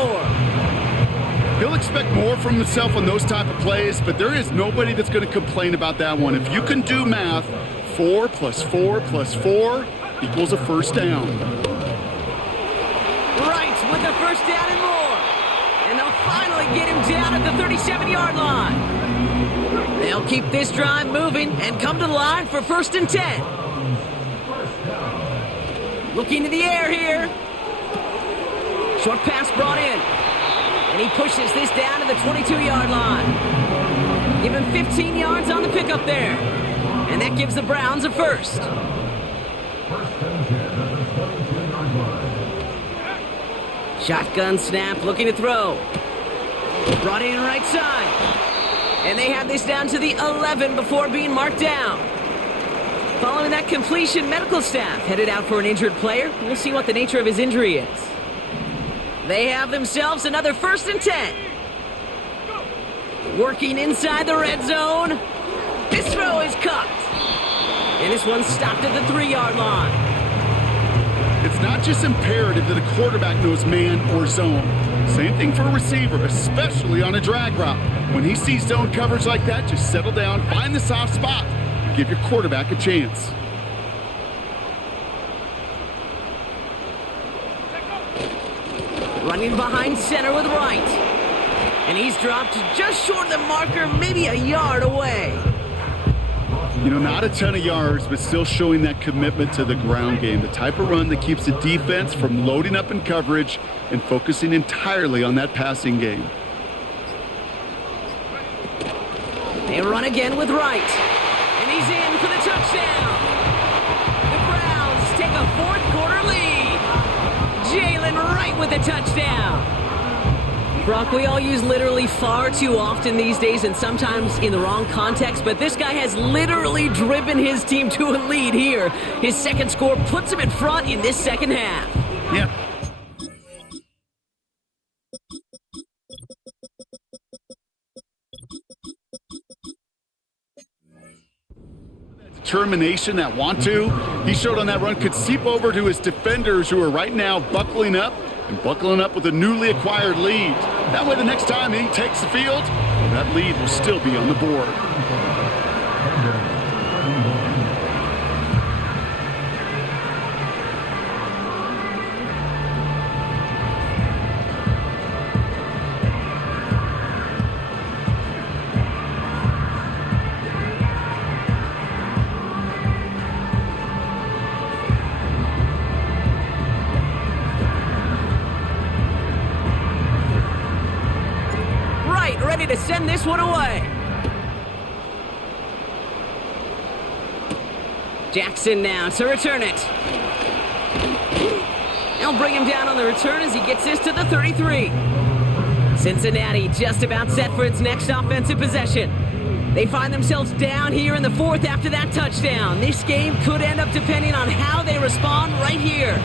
He'll expect more from himself on those type of plays, but there is nobody that's going to complain about that one. If you can do math, 4 plus 4 plus 4 equals a first down. Right with the first down and more. And they'll finally get him down at the 37-yard line. They'll keep this drive moving and come to the line for 1st and 10. Looking to the air here. Short pass brought in. And he pushes this down to the 22-yard line. Give him 15 yards on the pickup there. And that gives the Browns a first. Shotgun snap, looking to throw. Brought in right side. And they have this down to the 11 before being marked down. Following that completion, medical staff headed out for an injured player. We'll see what the nature of his injury is. They have themselves another 1st and 10. Working inside the red zone. This throw is cut. And this one's stopped at the 3-yard line. It's not just imperative that a quarterback knows man or zone. Same thing for a receiver, especially on a drag route. When he sees zone coverage like that, just settle down, find the soft spot, and give your quarterback a chance. running behind center with Wright. And he's dropped just short of the marker, maybe a yard away. You know, not a ton of yards, but still showing that commitment to the ground game. The type of run that keeps the defense from loading up in coverage and focusing entirely on that passing game. They run again with Wright. And he's in for the touchdown. The Browns take a fourth-quarter lead. Jalen Wright with the touchdown. Brock, we all use literally far too often these days and sometimes in the wrong context, but this guy has literally driven his team to a lead here. His second score puts him in front in this second half. Yeah. Determination, that want to. He showed on that run could seep over to his defenders who are right now buckling up with a newly acquired lead. That way the next time he takes the field, well, that lead will still be on the board. Ready to send this one away. Jackson now to return it. They'll bring him down on the return as he gets this to the 33. Cincinnati just about set for its next offensive possession. They find themselves down here in the fourth after that touchdown. This game could end up depending on how they respond right here.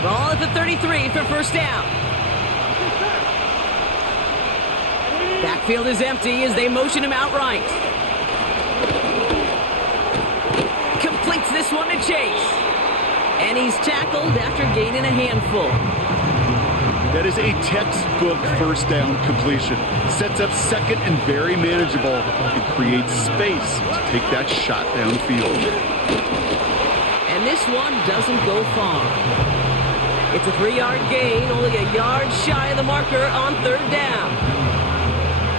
Ball at the 33 for first down. Backfield is empty as they motion him outright. Completes this one to Chase. And he's tackled after gaining a handful. That is a textbook first down completion. Sets up second and very manageable. It creates space to take that shot downfield. And this one doesn't go far. It's a 3-yard gain, only a yard shy of the marker on third down.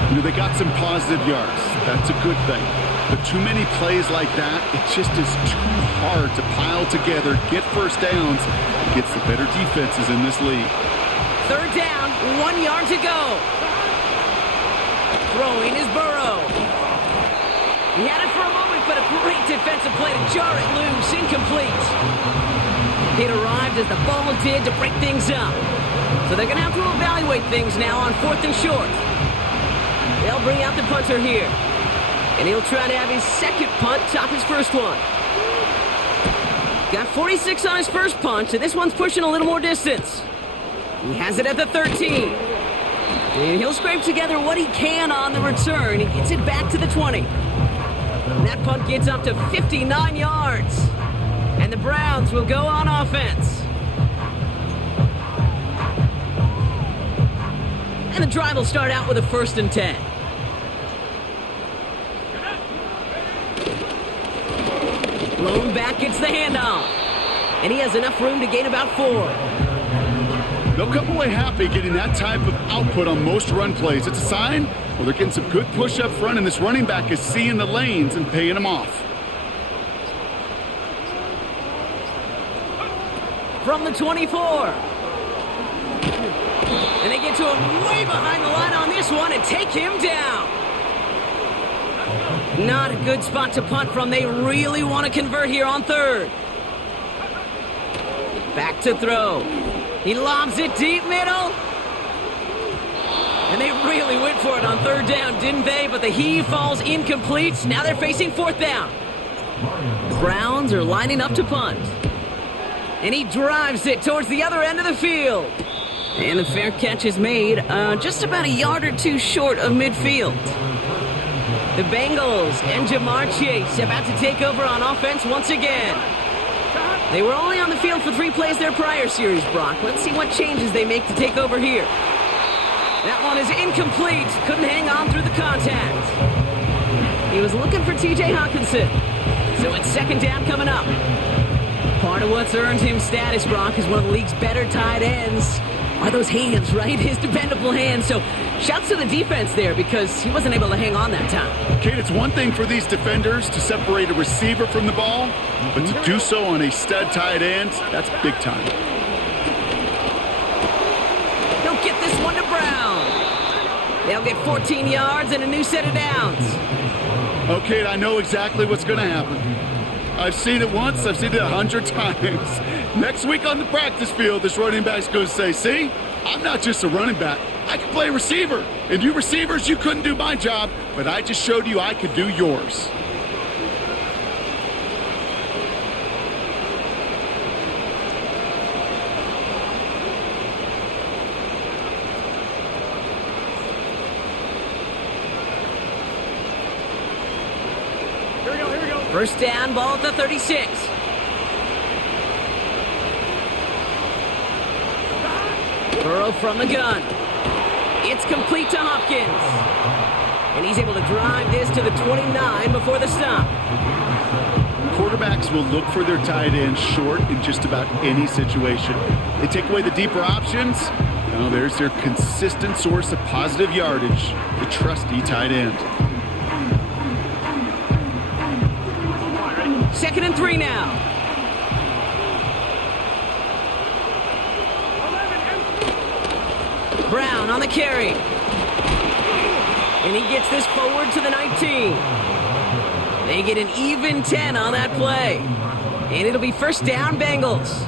You know, they got some positive yards. That's a good thing. But too many plays like that, it just is too hard to pile together, get first downs, against the better defenses in this league. Third down, 1 yard to go. Throwing is Burrow. He had it for a moment, but a great defensive play to jar it loose, incomplete. It arrived as the ball did to break things up. So they're going to have to evaluate things now on fourth and short. They'll bring out the punter here. And he'll try to have his second punt top his first one. Got 46 on his first punt, and this one's pushing a little more distance. He has it at the 13. And he'll scrape together what he can on the return. He gets it back to the 20. And that punt gets up to 59 yards. And the Browns will go on offense. And the drive will start out with a 1st and 10. Blown back gets the handoff. And he has enough room to gain about 4. They'll come away happy getting that type of output on most run plays. It's a sign, well, they're getting some good push up front, and this running back is seeing the lanes and paying them off. From the 24. And they get to him way behind the line on this one and take him down. Not a good spot to punt from. They really want to convert here on third. Back to throw. He lobs it deep middle. And they really went for it on third down, didn't they? But the heave falls incomplete. Now they're facing fourth down. The Browns are lining up to punt. And he drives it towards the other end of the field. And the fair catch is made just about a yard or two short of midfield. The Bengals and Jamar Chase about to take over on offense once again. They were only on the field for 3 plays their prior series, Brock. Let's see what changes they make to take over here. That one is incomplete. Couldn't hang on through the contact. He was looking for T.J. Hawkinson. So it's second down coming up. Part of what's earned him status, Brock, is one of the league's better tight ends. Are those hands, right? His dependable hands. So shouts to the defense there because he wasn't able to hang on that time. Kate, it's one thing for these defenders to separate a receiver from the ball, but to do so on a stud tight end, that's big time. He'll get this one to Brown. They'll get 14 yards and a new set of downs. Okay, I know exactly what's going to happen. I've seen it once, I've seen it 100 times. Next week on the practice field, this running back's going to say, see, I'm not just a running back. I can play receiver. And you receivers, you couldn't do my job, but I just showed you I could do yours. First down, ball at the 36. Burrow from the gun. It's complete to Hopkins. And he's able to drive this to the 29 before the stop. Quarterbacks will look for their tight end short in just about any situation. They take away the deeper options. Now there's their consistent source of positive yardage, the trusty tight end. Second and 3 now. Brown on the carry. And he gets this forward to the 19. They get an even 10 on that play. And it'll be first down, Bengals.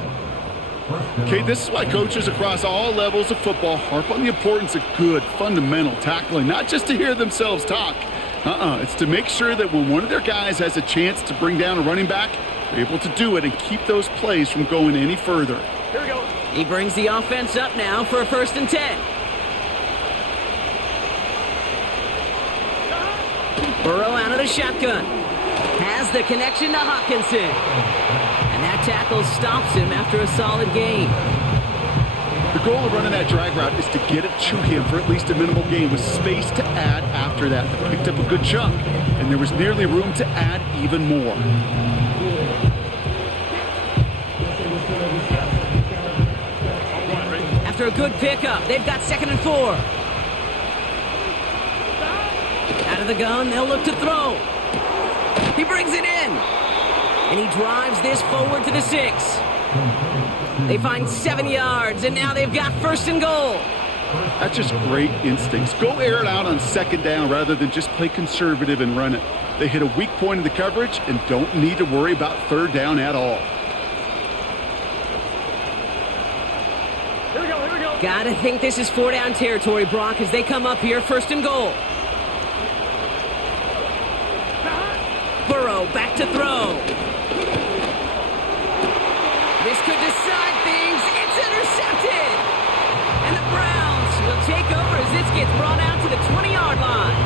Okay, this is why coaches across all levels of football harp on the importance of good, fundamental tackling, not just to hear themselves talk. It's to make sure that when one of their guys has a chance to bring down a running back, they're able to do it and keep those plays from going any further. Here we go. He brings the offense up now for a first and 10. Burrow out of the shotgun. Has the connection to Hawkinson. And that tackle stops him after a solid gain. The goal of running that drag route is to get it to him for at least a minimal gain with space to add after that. They picked up a good chunk, and there was nearly room to add even more. After a good pickup, they've got second and 4. Out of the gun, they'll look to throw. He brings it in. And he drives this forward to the 6. They find 7 yards, and now they've got first and goal. That's just great instincts. Go air it out on second down rather than just play conservative and run it. They hit a weak point in the coverage and don't need to worry about third down at all. Here we go, here we go. Gotta think this is 4-down territory, Brock, as they come up here first and goal. Burrow back to throw. This could decide things. It's intercepted. And the Browns will take over as this gets brought out to the 20-yard line.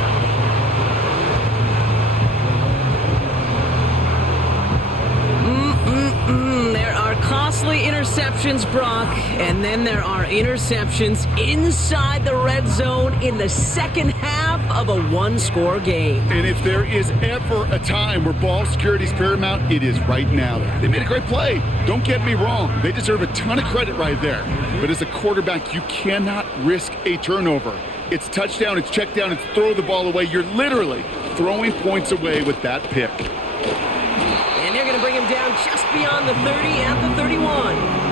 There are costly interceptions, Brock, and then there are interceptions inside the red zone in the second half of a one-score game. And if there is ever a time where ball security is paramount, it is right now. They made a great play. Don't get me wrong. They deserve a ton of credit right there. But as a quarterback, you cannot risk a turnover. It's touchdown, it's check down, it's throw the ball away. You're literally throwing points away with that pick. And they're going to bring him down just beyond the 30 at the 31.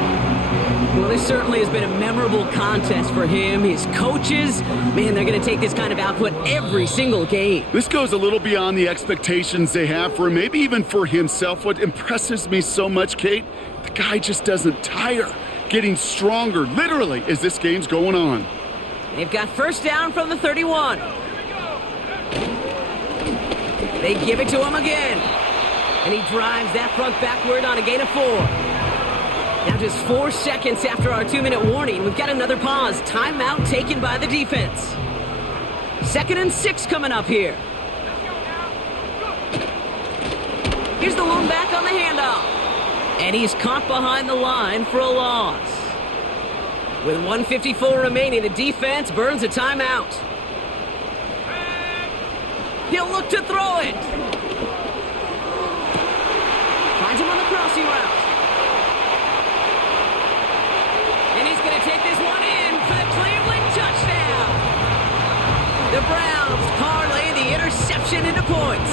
Well, this certainly has been a memorable contest for him. His coaches, man, they're going to take this kind of output every single game. This goes a little beyond the expectations they have for him, maybe even for himself. What impresses me so much, Kate, the guy just doesn't tire. Getting stronger, literally, as this game's going on. They've got first down from the 31. They give it to him again. And he drives that front backward on a gain of 4. Now just 4 seconds after our 2-minute warning, we've got another pause. Timeout taken by the defense. 2nd and 6 coming up here. Here's the lone back on the handoff. And he's caught behind the line for a loss. With 1:54 remaining, the defense burns a timeout. He'll look to throw it. Finds him on the crossing route. And he's going to take this one in for the Cleveland touchdown. The Browns parlay the interception into points.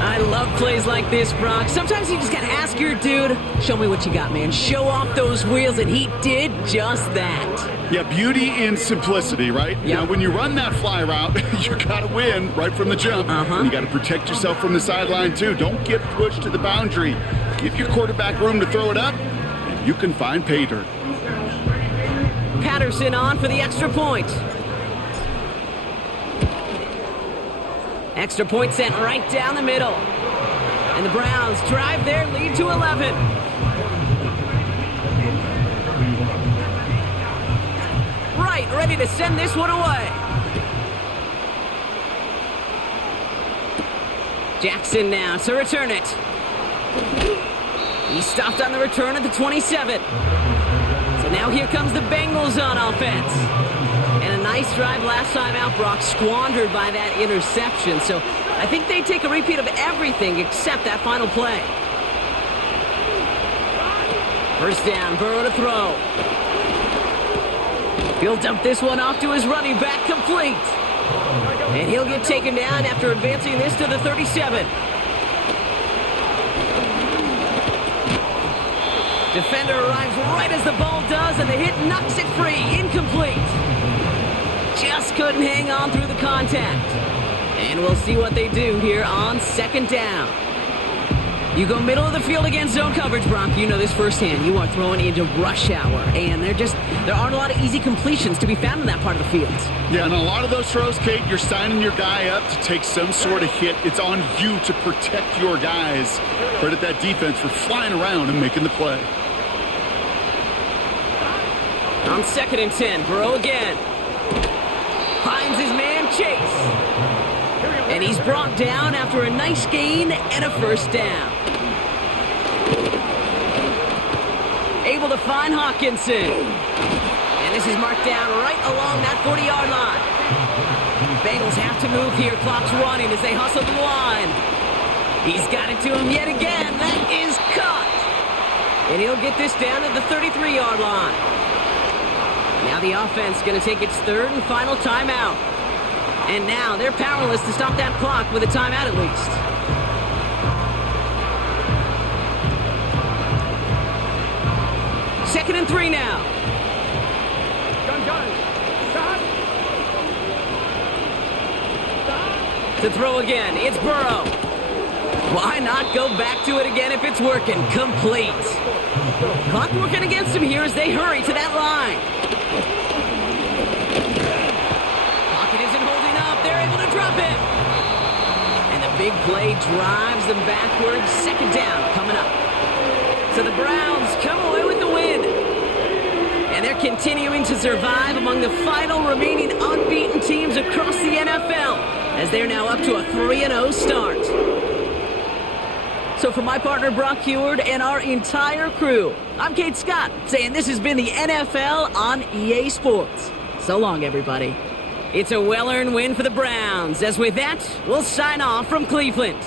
I love plays like this, Brock. Sometimes you just got to ask your dude, show me what you got, man. Show off those wheels, and he did just that. Yeah, beauty in simplicity, right? Yep. Now, when you run that fly route, you got to win right from the jump. And you got to protect yourself from the sideline, too. Don't get pushed to the boundary. Give your quarterback room to throw it up, and you can find pay dirt. Patterson on for the extra point. Extra point sent right down the middle. And the Browns drive their lead to 11. Right, ready to send this one away. Jackson now to return it. He stopped on the return at the 27. So now here comes the Bengals on offense. And a nice drive last time out, Brock, squandered by that interception. So I think they take a repeat of everything except that final play. First down, Burrow to throw. He'll dump this one off to his running back, complete. And he'll get taken down after advancing this to the 37. Defender arrives right as the ball does, and the hit knocks it free. Incomplete. Just couldn't hang on through the contact. And we'll see what they do here on second down. You go middle of the field against zone coverage, Brock. You know this firsthand. You are throwing into rush hour, and there aren't a lot of easy completions to be found in that part of the field. Yeah, and a lot of those throws, Kate, you're signing your guy up to take some sort of hit. It's on you to protect your guys. Credit that defense for flying around and making the play. On 2nd and 10, Burrow again. Finds his man Chase. And he's brought down after a nice gain and a first down. Able to find Hawkinson. And this is marked down right along that 40-yard line. Bengals have to move here. Clock's running as they hustle the line. He's got it to him yet again. That is caught. And he'll get this down to the 33-yard line. Now the offense going to take its third and final timeout. And now they're powerless to stop that clock with a timeout at least. Second and 3 now. To throw again, it's Burrow. Why not go back to it again if it's working? Complete. Clock working against him here as they hurry to that line. Pocket isn't holding up. They're able to drop him. And the big play drives them backwards. Second down coming up. So the Browns come away with the win. And they're continuing to survive among the final remaining unbeaten teams across the NFL as they're now up to a 3-0 start. So for my partner Brock Heward and our entire crew, I'm Kate Scott saying this has been the NFL on EA Sports. So long, everybody. It's a well-earned win for the Browns. As with that, we'll sign off from Cleveland.